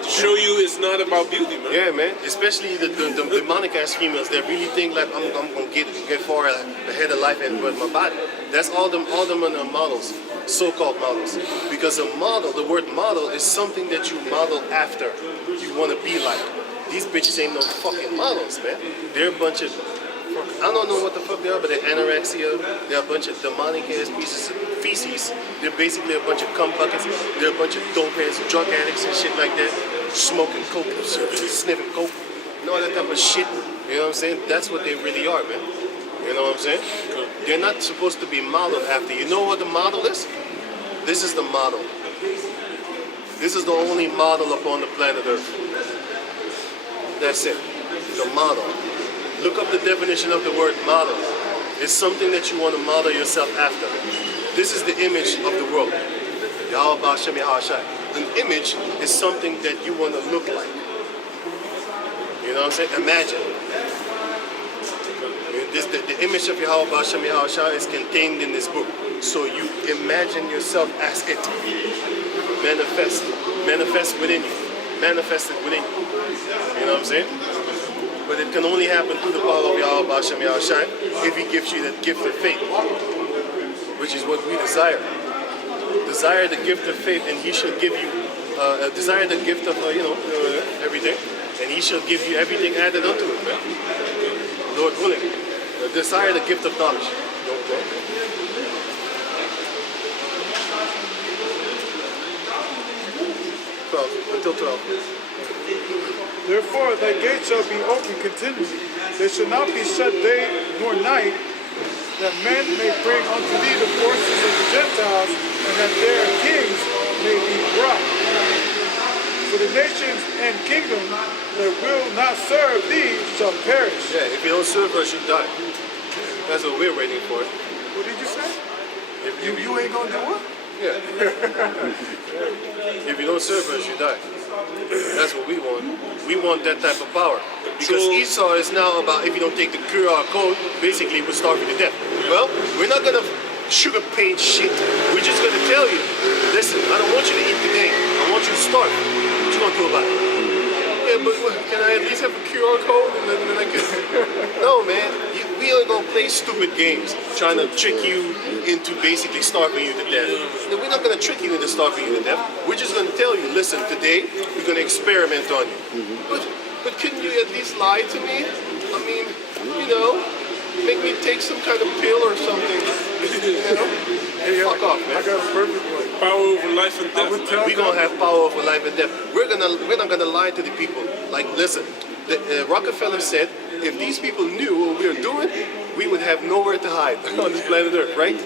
To show you it's not about beauty, man. Yeah, man. Especially the demonic ass females that really think like I'm gonna get far ahead of life and with my body. That's all them are models, so-called models. Because a model, the word model is something that you model after. You want to be like. These bitches ain't no fucking models, man. They're a bunch of, I don't know what the fuck they are, but they're anorexia. They're a bunch of demonic ass pieces of feces. They're basically a bunch of cum buckets. They're a bunch of dope heads, drug addicts and shit like that. Smoking coke, sniffing coke, and all that type of shit. You know what I'm saying? That's what they really are, man. You know what I'm saying? They're not supposed to be modeled after. You know what the model is? This is the model. This is the only model upon the planet Earth. That's it. The model. Look up the definition of the word model. It's something that you want to model yourself after. This is the image of the world. Yahweh Bashem Yahushai. An image is something that you want to look like. You know what I'm saying? Imagine. The image of Yahweh Bashem Yahushai is contained in this book. So you imagine yourself as it. Manifest. manifest within you, manifested within you. You know what I'm saying? But it can only happen through the power of Yahweh Hashem Yahushai if He gives you that gift of faith, which is what we desire. Desire the gift of faith, and He shall give you. Desire the gift of everything, and He shall give you everything added unto it, man. Lord willing. Desire the gift of knowledge. Don't go. 12 until 12. Therefore thy gates shall be open continually. They shall not be shut day nor night, that men may bring unto thee the forces of the Gentiles, and that their kings may be brought. For the nations and kingdoms that will not serve thee shall perish. Yeah, if you don't serve us, you die. That's what we're waiting for. What did you say? If You ain't gonna do what? Yeah. If you don't serve us, you die. That's what we want. We want that type of power. Because So- Esau is now about, if you don't take the QR code, basically we're starving to death. Well, we're not going to sugar paint shit. We're just going to tell you, listen, I don't want you to eat the game. I want you to starve. What you going to do about it? Yeah, but can I at least have a QR code? And then I can... No, man. We ain't going to play stupid games trying to trick you into basically starving you to death. We're not going to trick you into starving you to death. We're just going to tell you, listen, today we're going to experiment on you. But couldn't you at least lie to me? I mean, make me take some kind of pill or something. Fuck off, man. I got a perfect one. Power over life and I would death. tell We're them, gonna have power over life and death. We're not gonna lie to the people. Like, listen, Rockefeller said, if these people knew what we were doing, we would have nowhere to hide on this planet Earth, right?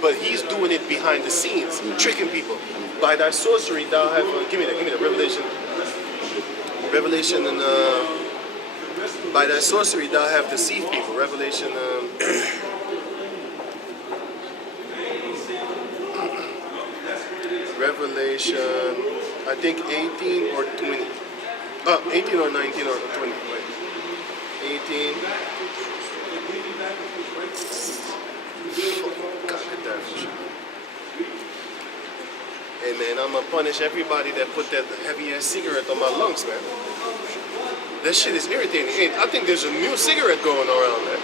But he's doing it behind the scenes, tricking people. By thy sorcery, thou have give me that Revelation, and by thy sorcery, thou have deceived people. Revelation. Revelation, I think 18 or 20. 18 or 19 or 20. Right. 18. God, that shit. Hey man, I'm gonna punish everybody that put that heavy ass cigarette on my lungs, man. That shit is irritating. Hey, I think there's a new cigarette going around, man.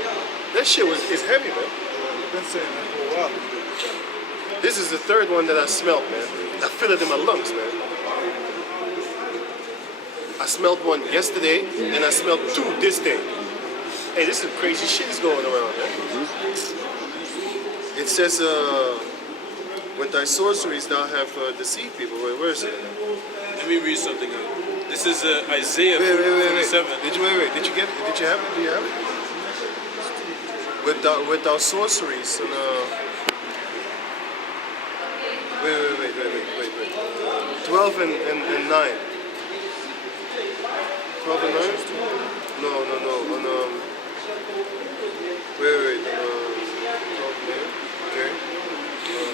That shit is heavy, man. I've been saying that for a while. This is the third one that I smelled, man. I feel it in my lungs, man. I smelled one yesterday, and I smelled two this day. Hey, this is crazy shit is going around, man. It says, with thy sorceries thou have deceived people. Wait, where is it? Let me read something out. This is Isaiah Wait. 47. Did you get it? Did you have it? Do you have it? With our sorceries and wait. 12 and 9. 12 and 9? No. On wait. 12 and 9. Okay.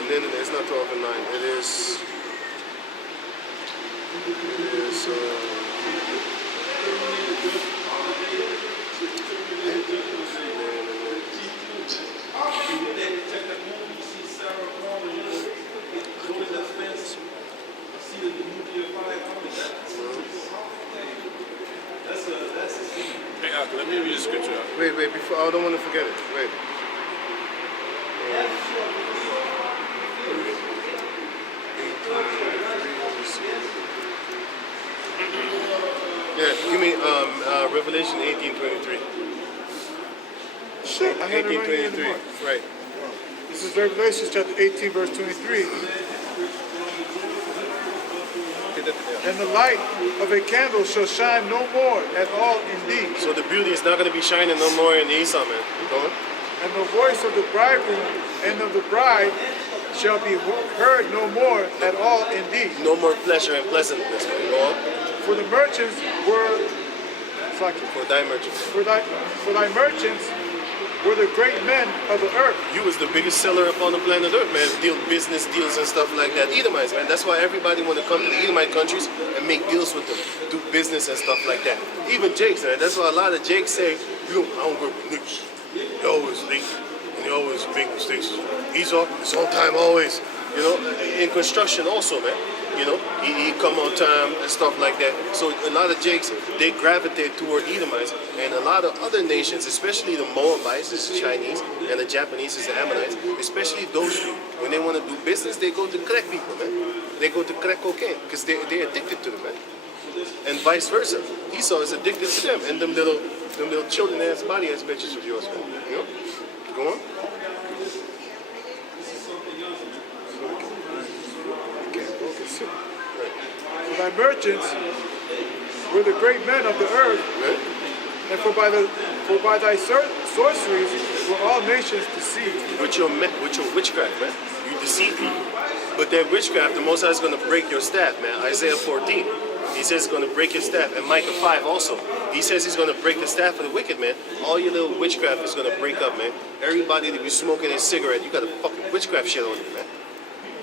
No, it's not 12 and 9. It is. Hey, Ak, let me read the scripture out. Wait, before I don't want to forget it. Wait. Yeah, give me Revelation 18:23. Shit, I had it right here in the 18:23. book. Right. This is Revelation chapter 18, verse 23. And the light of a candle shall shine no more at all in thee. So the beauty is not going to be shining no more in Esau, man. Go on. And the voice of the bridegroom and of the bride shall be heard no more at all in thee. No more pleasure and pleasantness, man. Go on. For the merchants were, For thy merchants. for thy merchants were the great men of the earth. You was the biggest seller upon the planet Earth, man. Business deals and stuff like that. Edomites, man. That's why everybody want to come to the Edomite countries and make deals with them, do business and stuff like that. Even Jakes, man. That's why a lot of Jakes say, I don't work with niggas. They always late and they always make mistakes. Esau, it's on time always. In construction also, man. You know, he come on time and stuff like that. So a lot of Jakes, they gravitate toward Edomites, and a lot of other nations, especially the Moabites, is the Chinese, and the Japanese is the Ammonites, especially those two. When they want to do business, they go to crack people, man. They go to crack cocaine because they're addicted to it, man. And vice versa. Esau is addicted to them and them little children ass body ass bitches of yours, man. You know? Go on. For thy merchants were the great men of the earth, Right? and for by thy sorceries were all nations deceived. With your witchcraft, man. You deceive people. But that witchcraft, the Most High is going to break your staff, man. Isaiah 14. He says he's going to break your staff. And Micah 5 also. He says he's going to break the staff of the wicked, man. All your little witchcraft is going to break up, man. Everybody that be smoking a cigarette, you got a fucking witchcraft shit on you, man.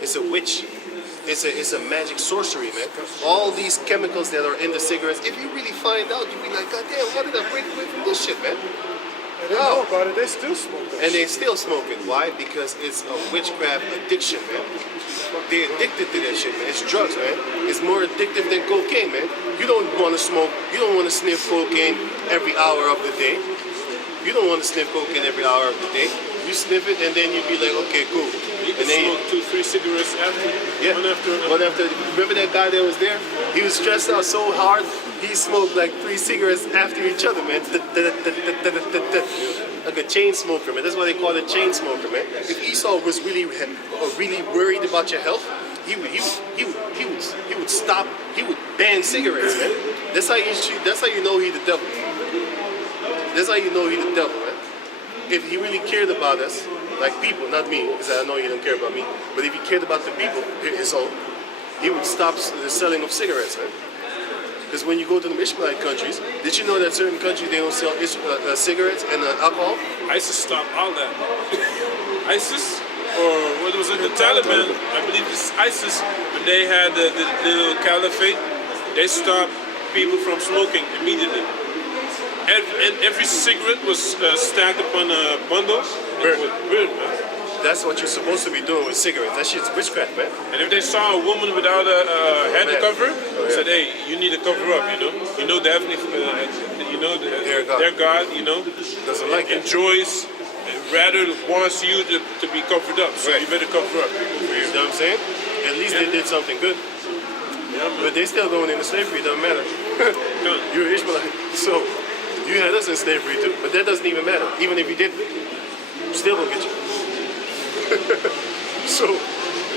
It's a witch. It's a magic sorcery, man. All these chemicals that are in the cigarettes, if you really find out, you'll be like, God damn, why did I break away from this shit, man? And they know about it, they still smoke that. And they still smoke it. Why? Because it's a witchcraft addiction, man. They're addicted to that shit, man. It's drugs, man. It's more addictive than cocaine, man. You don't want to smoke, you don't want to sniff cocaine every hour of the day. You don't want to sniff cocaine every hour of the day. You sniff it and then you be like, okay, cool. You can And then smoke 2-3 cigarettes after. yeah, One after. Remember that guy that was there? He was stressed out so hard, he smoked like 3 cigarettes after each other, man. Like a chain smoker, man. That's why they call it chain smoker, man. If Esau was really worried about your health, he would stop. He would ban cigarettes, man. That's how you know he's the devil. That's how you know he's the devil, man. If he really cared about us, like people, not me, because I know he don't care about me, but if he cared about the people, his own, he would stop the selling of cigarettes, man. Because when you go to the Ishmaelite countries, did you know that certain countries they don't sell cigarettes and alcohol? ISIS stopped all that. ISIS, or what was it, the Taliban, I believe it's ISIS, when they had the little caliphate, they stopped people from smoking immediately. And every cigarette was stacked upon a bundle. Burn. Burn, man. That's what you're supposed to be doing with cigarettes. That shit's witchcraft, man. And if they saw a woman without a head Man. cover, Oh, yeah. said, "Hey, you need to cover up." You know, definitely, their God, Doesn't like it. enjoys, rather wants you to be covered up. So Right. you better cover up. You know what I'm saying? At least they did something good. Yeah, man. But they still going into slavery, it doesn't matter. You're Ishmaelite. So you had us in slavery too. But that doesn't even matter. Even if you did, still gonna get you. So,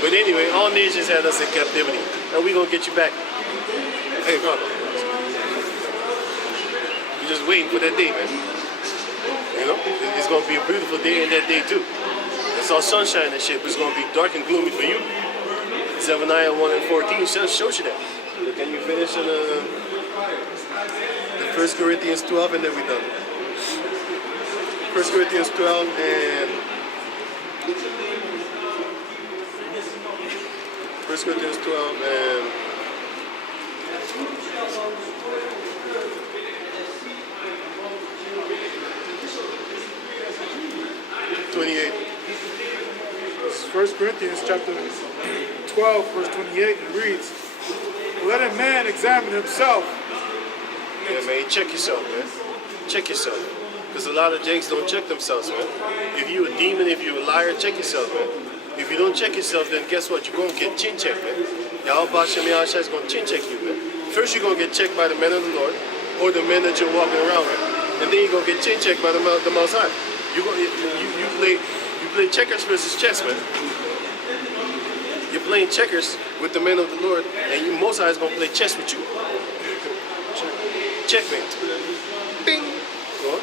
but anyway, all nations had us in captivity. And we gonna get you back. Hey, come on. We're just waiting for that day, man. You know? It's gonna be a beautiful day in that day too. It's all sunshine and shit, but it's gonna be dark and gloomy for you. Zephaniah 1 and 14 shows you that. So can you finish in the 1 Corinthians 12 and then we're done. 1 Corinthians 12 and 1 Corinthians 12 and 28. This is 1 Corinthians chapter 12, verse 28, and reads, let a man examine himself. Yeah, man, check yourself, man. Check yourself. Because a lot of jakes don't check themselves, man. If you a demon, if you a liar, check yourself, man. If you don't check yourself, then guess what? You're going to get chin checked, man. Yahweh Shem Yahshua is going to chin check you, man. First, you're going to get checked by the men of the Lord, or the men that you're walking around with. And then you're going to get chin checked by the Most High. You play checkers versus chess, man. You're playing checkers with the men of the Lord, and you Most High is going to play chess with you. Checkmate. Bing. Go on.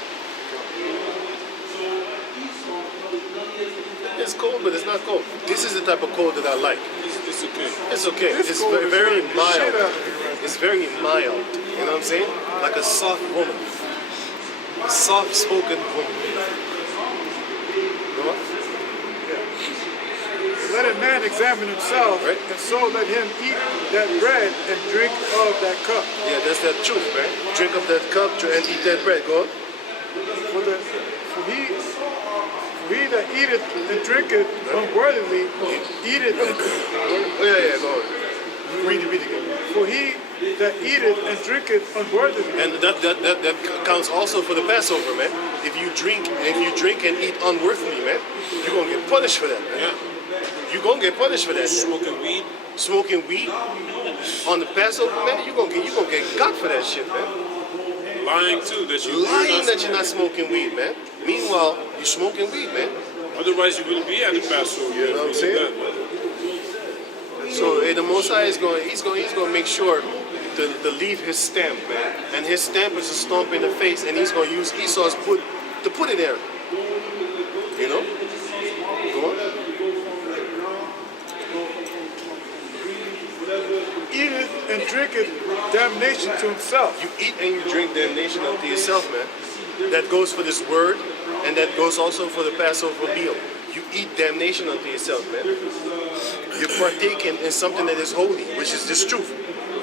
It's cold, but it's not cold. This is the type of cold that I like. It's okay. It's okay. It's cold is very shit mild. out of me right It's very mild. You know what I'm saying? Like a soft woman. A soft-spoken woman. Go on. Let a man examine himself, Right. and so let him eat that bread and drink of that cup. Yeah, that's that truth, man. Drink up that cup and eat that bread. Go on. For he that eateth and drinketh unworthily, eateth and Oh, yeah, go on. Read it again. For he that eateth and drinketh unworthily. And that counts also for the Passover, man. If you drink and eat unworthily, man, you're gonna get punished for that, man. Yeah. You're gonna get punished for that. Smoking weed. Smoking weed on the Passover, man, you're gonna get got for that shit, man. Lying too, that you Lying that you're not smoking weed, man. Meanwhile, you're smoking weed, man. Otherwise, you wouldn't be at the Passover. You know what I'm saying? So the Most High is he's going to make sure to leave his stamp, man. And his stamp is a stomp in the face, and he's going to use Esau's foot to put it there. You know? Go on. Eateth and drinketh damnation to himself. You eat and you drink damnation unto yourself, man. That goes for this word, and that goes also for the Passover meal. You eat damnation unto yourself, man. You're partaking in something that is holy, which is this truth,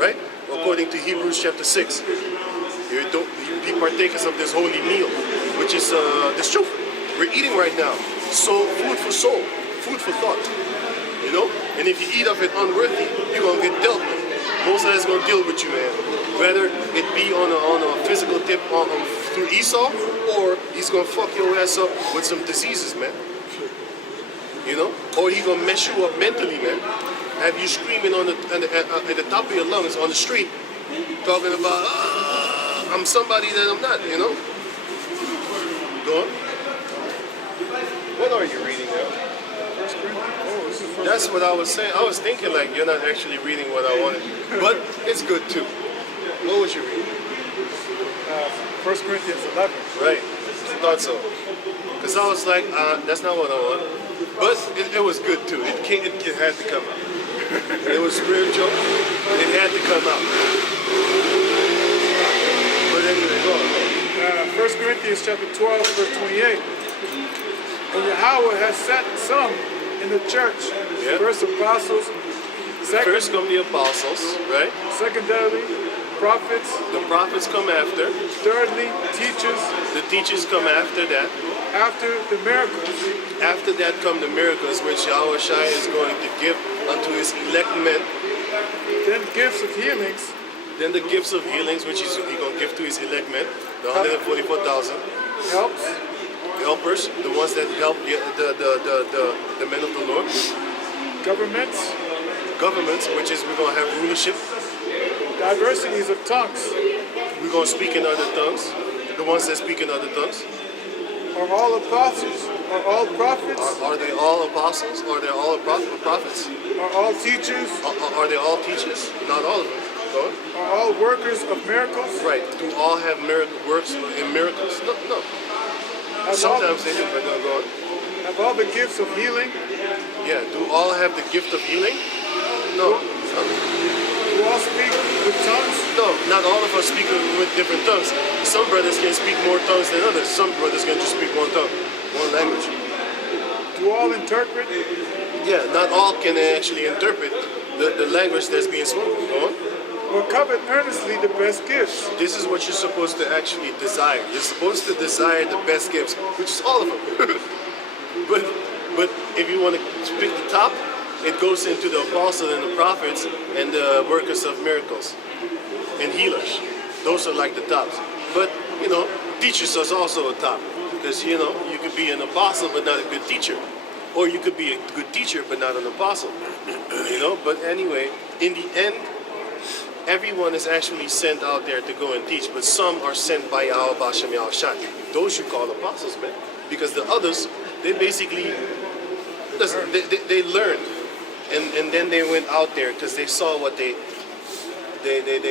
right? According to Hebrews chapter 6. You be partakers of this holy meal, which is this truth. We're eating right now. So food for soul, food for thought. You know? And if you eat of it unworthy, you're going to get dealt with. Most of it's going to deal with you, man. Whether it be on a physical tip through Esau, or he's going to fuck your ass up with some diseases, man. You know? Or he's going to mess you up mentally, man. Have you screaming at the top of your lungs on the street, talking about, I'm somebody that I'm not, you know? Go on. What are you reading now? That's what I was saying. I was thinking like you're not actually reading what I wanted, but it's good too. What was you reading? 1 Corinthians 11. Right. Thought so. Because I was like, that's not what I want. But it was good too. It had to come out. It was spiritual. It had to come out. But anyway, go on. 1 Corinthians chapter 12, verse 28. And Yahweh has set some in the church. Yeah. First apostles, First come the apostles, right? secondarily prophets, The prophets come after. thirdly teachers, The teachers come after that. after the miracles, After that come the miracles which Yahweh Shai is going to give unto his elect men. then gifts of healings, Then the gifts of healings which he's going to give to his elect men, the 144,000 helps, helpers, the ones that help the men of the Lord. governments, Governments, which is we're going to have rulership. diversities of tongues. We're going to speak in other tongues. The ones that speak in other tongues. Are all apostles? Are all prophets? Are they all apostles? Are they all prophets? Are all teachers? Are they all teachers? Not all of them. Go on. Are all workers of miracles? Right. Do all have works in miracles? No. Sometimes they do, but no, go on. Have all the gifts of healing? Yeah. Do all have the gift of healing? No. Do all speak with tongues? No, not all of us speak with different tongues. Some brothers can speak more tongues than others. Some brothers can just speak one tongue, one language. Do all interpret? Yeah, not all can actually interpret the language that's being spoken. Go on. Or covet earnestly the best gifts? This is what you're supposed to actually desire. You're supposed to desire the best gifts, which is all of them. but if you want to pick the top, it goes into the apostles and the prophets and the workers of miracles and healers. Those are like the tops. But, teachers is also a top. Because, you could be an apostle but not a good teacher. Or you could be a good teacher but not an apostle. But anyway, in the end, everyone is actually sent out there to go and teach. But some are sent by Yahweh Bashem Yahushai. Those you call apostles, man. Because the others, they basically, listen, they learned. And then they went out there because they saw what they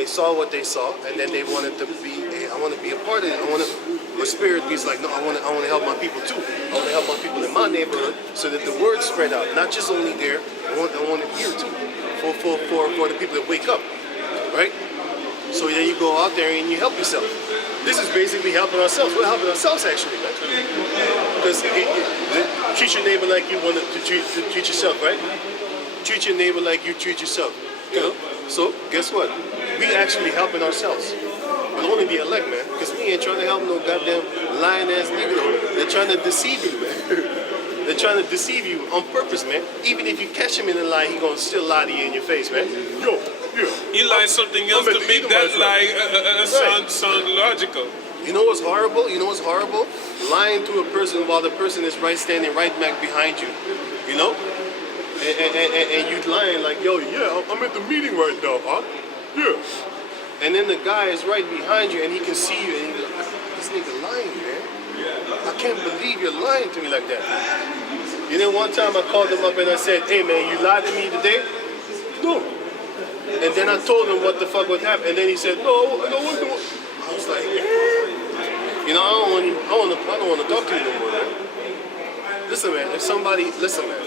saw what they saw, and then they wanted to be. Hey, I want to be a part of it. My spirit is like, no, I want to help my people too. I want to help my people in my neighborhood so that the word spread out. Not just only there. I want it here too, for the people that wake up, right? So then you go out there and you help yourself. This is basically helping ourselves. We're helping ourselves actually, man. Because treat your neighbor like you want to treat yourself, right? Treat your neighbor like you treat yourself. So guess what? We actually helping ourselves. But only the elect, man. Because we ain't trying to help no goddamn lying ass nigga. They're trying to deceive you, man. They're trying to deceive you on purpose, man. Even if you catch him in a lie, he gonna still lie to you in your face, man. Yo, yeah. He lied something else I'm to at the make Edomites that lie Right. sound logical. You know what's horrible? You know what's horrible? Lying to a person while the person is standing right back behind you. You know? And you lying like, yo, yeah, I'm at the meeting right now, huh? Yeah. And then the guy is right behind you and he can see you and he's like, this nigga lying, man. I can't believe you're lying to me like that. You know, one time I called him up and I said, hey man, you lied to me today? No. And then I told him what the fuck would happen. And then he said, no, I was like, you know, I don't want to talk to you no more, man. Listen, man, listen, man.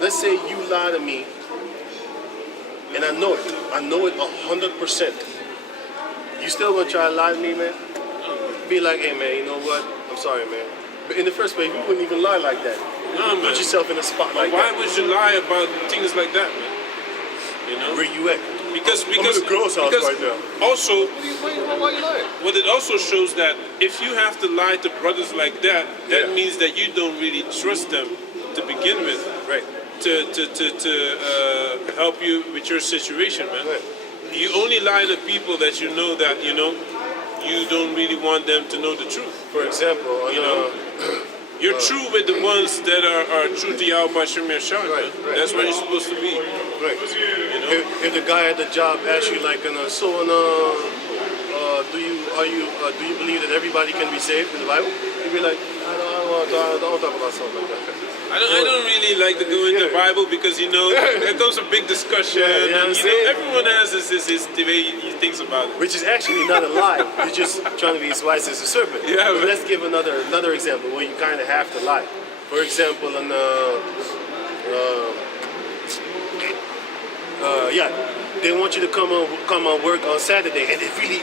Let's say you lie to me, and I know it 100%. You still gonna try to lie to me, man? Be like, hey, man, you know what? I'm sorry, man. But in the first place, you wouldn't even lie like that. No, man. Put yourself in a spot like Why that. would you lie about things like that, man? You know? Where you at? Because I'm at the girl's house right now. Also, Why you lying? what it also shows that if you have to lie to brothers like that, that Yeah. means that you don't really trust them to begin with. Right. To help you with your situation, man. Right. You only lie to people that you know you don't really want them to know the truth. For example, You know? You're true with the ones that are true to Yahweh Shem Yashar, Right, man. right. That's what you're supposed to be. right. You know? If the guy at the job asks you like, do you believe that everybody can be saved in the Bible? You'd be like, I don't talk about something like that. I don't really like to go into the Bible because there comes a big discussion. Yeah, you know what I'm and, saying? everyone has his the way he thinks about it. Which is actually not a lie. You're just trying to be as wise as a serpent. Yeah, But man. let's give another example where you kind of have to lie. For example, they want you to come on work on Saturday, and they're really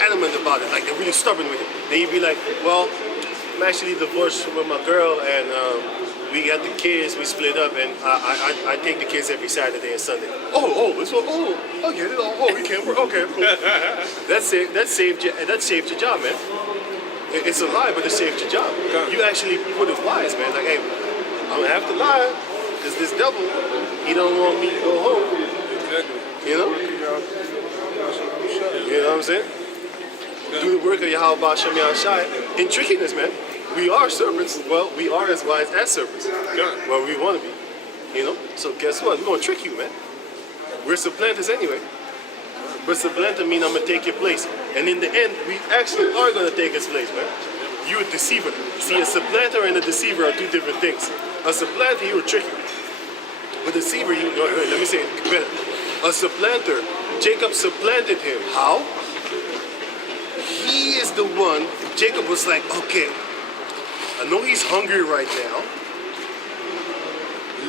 adamant about it. Like they're really stubborn with it. Then you'd be like, well, I'm actually divorced with my girl, and we got the kids. We split up, and I take the kids every Saturday and Sunday. I get it. Oh, you can't work. Okay, cool. That saved your job, man. It's a lie, but it saved your job. You actually put it wise, man. Like, hey, I'm gonna have to lie because this devil, he don't want me to go home. Exactly. You know? You know what I'm saying? Do the work of Yahweh Shem Yahshai in trickiness, man. We are serpents. Well, we are as wise as serpents. Well, we want to be. You know? So guess what? We're going to trick you, man. We're supplanters anyway. But supplanter mean I'm going to take your place. And in the end, we actually are going to take his place, man. You a deceiver. See, a supplanter and a deceiver are two different things. A supplanter, he will trick you. A deceiver, let me say it better. A supplanter, Jacob supplanted him. How? He is the one, Jacob was like, okay, I know he's hungry right now.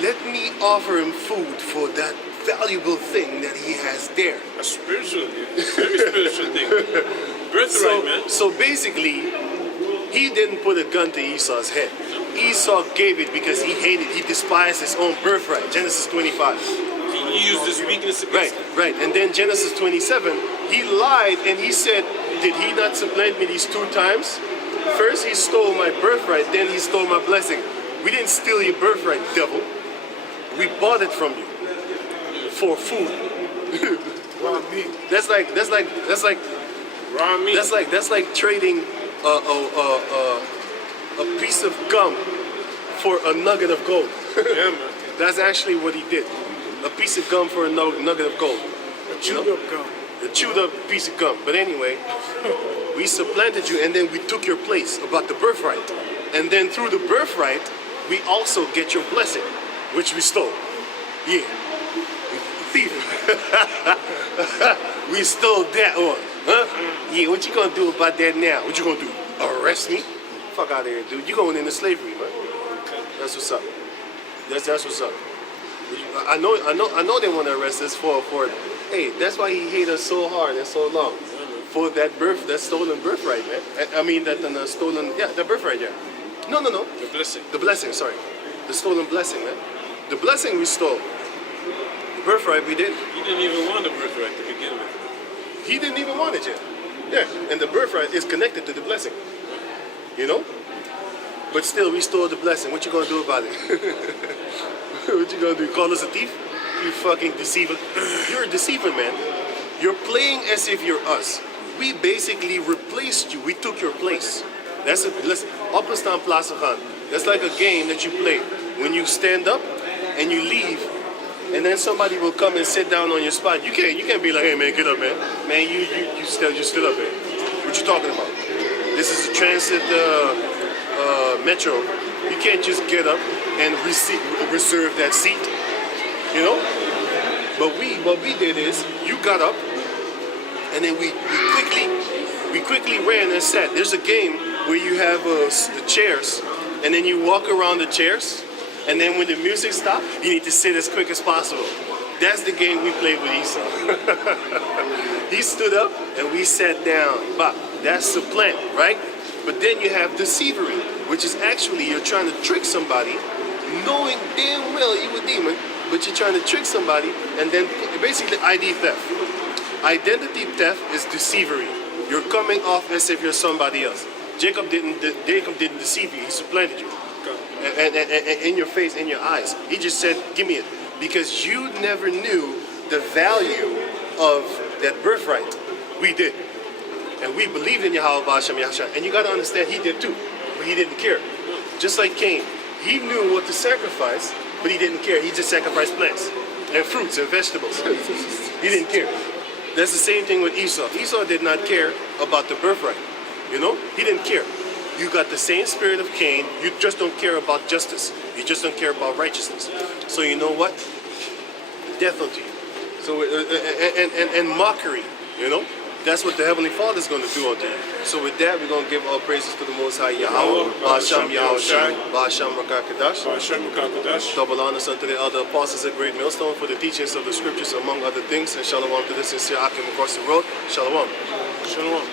Let me offer him food for that valuable thing that he has there. A spiritual, very spiritual thing. Birthright, man. So basically, he didn't put a gun to Esau's head. Esau gave it because he despised his own birthright. Genesis 25. He used his weakness against him. Right. And then Genesis 27, he lied and he said, did he not supplant me these 2 times? First he stole my birthright, then he stole my blessing. We didn't steal your birthright, devil. We bought it from you for food. Raw meat. That's like Raw meat. that's like trading a piece of gum for a nugget of gold. Yeah, man. That's actually what he did. A piece of gum for a nugget of gold. Chewed up gum. A chewed up piece of gum. But anyway, we supplanted you and then we took your place about the birthright. And then through the birthright, we also get your blessing, which we stole. Yeah. Thief. We stole that one. Huh? Yeah, what you gonna do about that now? What you gonna do? Arrest me? Fuck out of here, dude. You going into slavery, man. That's what's up. That's what's up. I know they want to arrest us for hey, that's why he hated us so hard and so long. For that stolen birthright, man. I mean that stolen, the birthright, yeah. No. The blessing. The blessing, sorry. The stolen blessing, man. The blessing we stole. The birthright we didn't. He didn't even want the birthright to begin with. He didn't even want it yet. Yeah, and the birthright is connected to the blessing. You know? But still, we stole the blessing. What you gonna do about it? What you gonna do? Call us a thief? You fucking deceiver. You're a deceiver, man. You're playing as if you're us. We basically replaced you. We took your place. That's a listen. Op en staan plaatsen gaan. That's like a game that you play. When you stand up and you leave, and then somebody will come and sit down on your spot. You can't be like, hey man, get up, man. Man, you stood up, man. What you talking about? This is a transit metro. You can't just get up and reserve that seat. You know? But what we did is you got up and then we quickly ran and sat. There's a game where you have the chairs and then you walk around the chairs, and then when the music stops, you need to sit as quick as possible. That's the game we played with Esau. He stood up and we sat down. But that's the plan, right? But then you have deceivery, which is actually you're trying to trick somebody, knowing damn well you a demon, but you're trying to trick somebody, and then basically ID theft. Identity theft is deceivery. You're coming off as if you're somebody else. Jacob didn't deceive you. He supplanted you. And in your face, in your eyes. He just said, give me it. Because you never knew the value of that birthright. We did. And we believed in Yahweh Ba'ashem Yahshua. And you got to understand, he did too. But he didn't care. Just like Cain. He knew what to sacrifice, but he didn't care. He just sacrificed plants and fruits and vegetables. He didn't care. That's the same thing with Esau. Esau did not care about the birthright. You know? He didn't care. You got the same spirit of Cain. You just don't care about justice. You just don't care about righteousness. So you know what? Death unto you. So and mockery. You know? That's what the Heavenly Father is going to do unto you. So with that, we're going to give all praises to the Most High Yahweh. Ba'asham Yahushai. Ba'asham Rakakadash. Double honors unto the other apostles at Great Millstone for the teachings of the scriptures, among other things. And shalom to the sincere Akim across the road. Shalom. Shalom.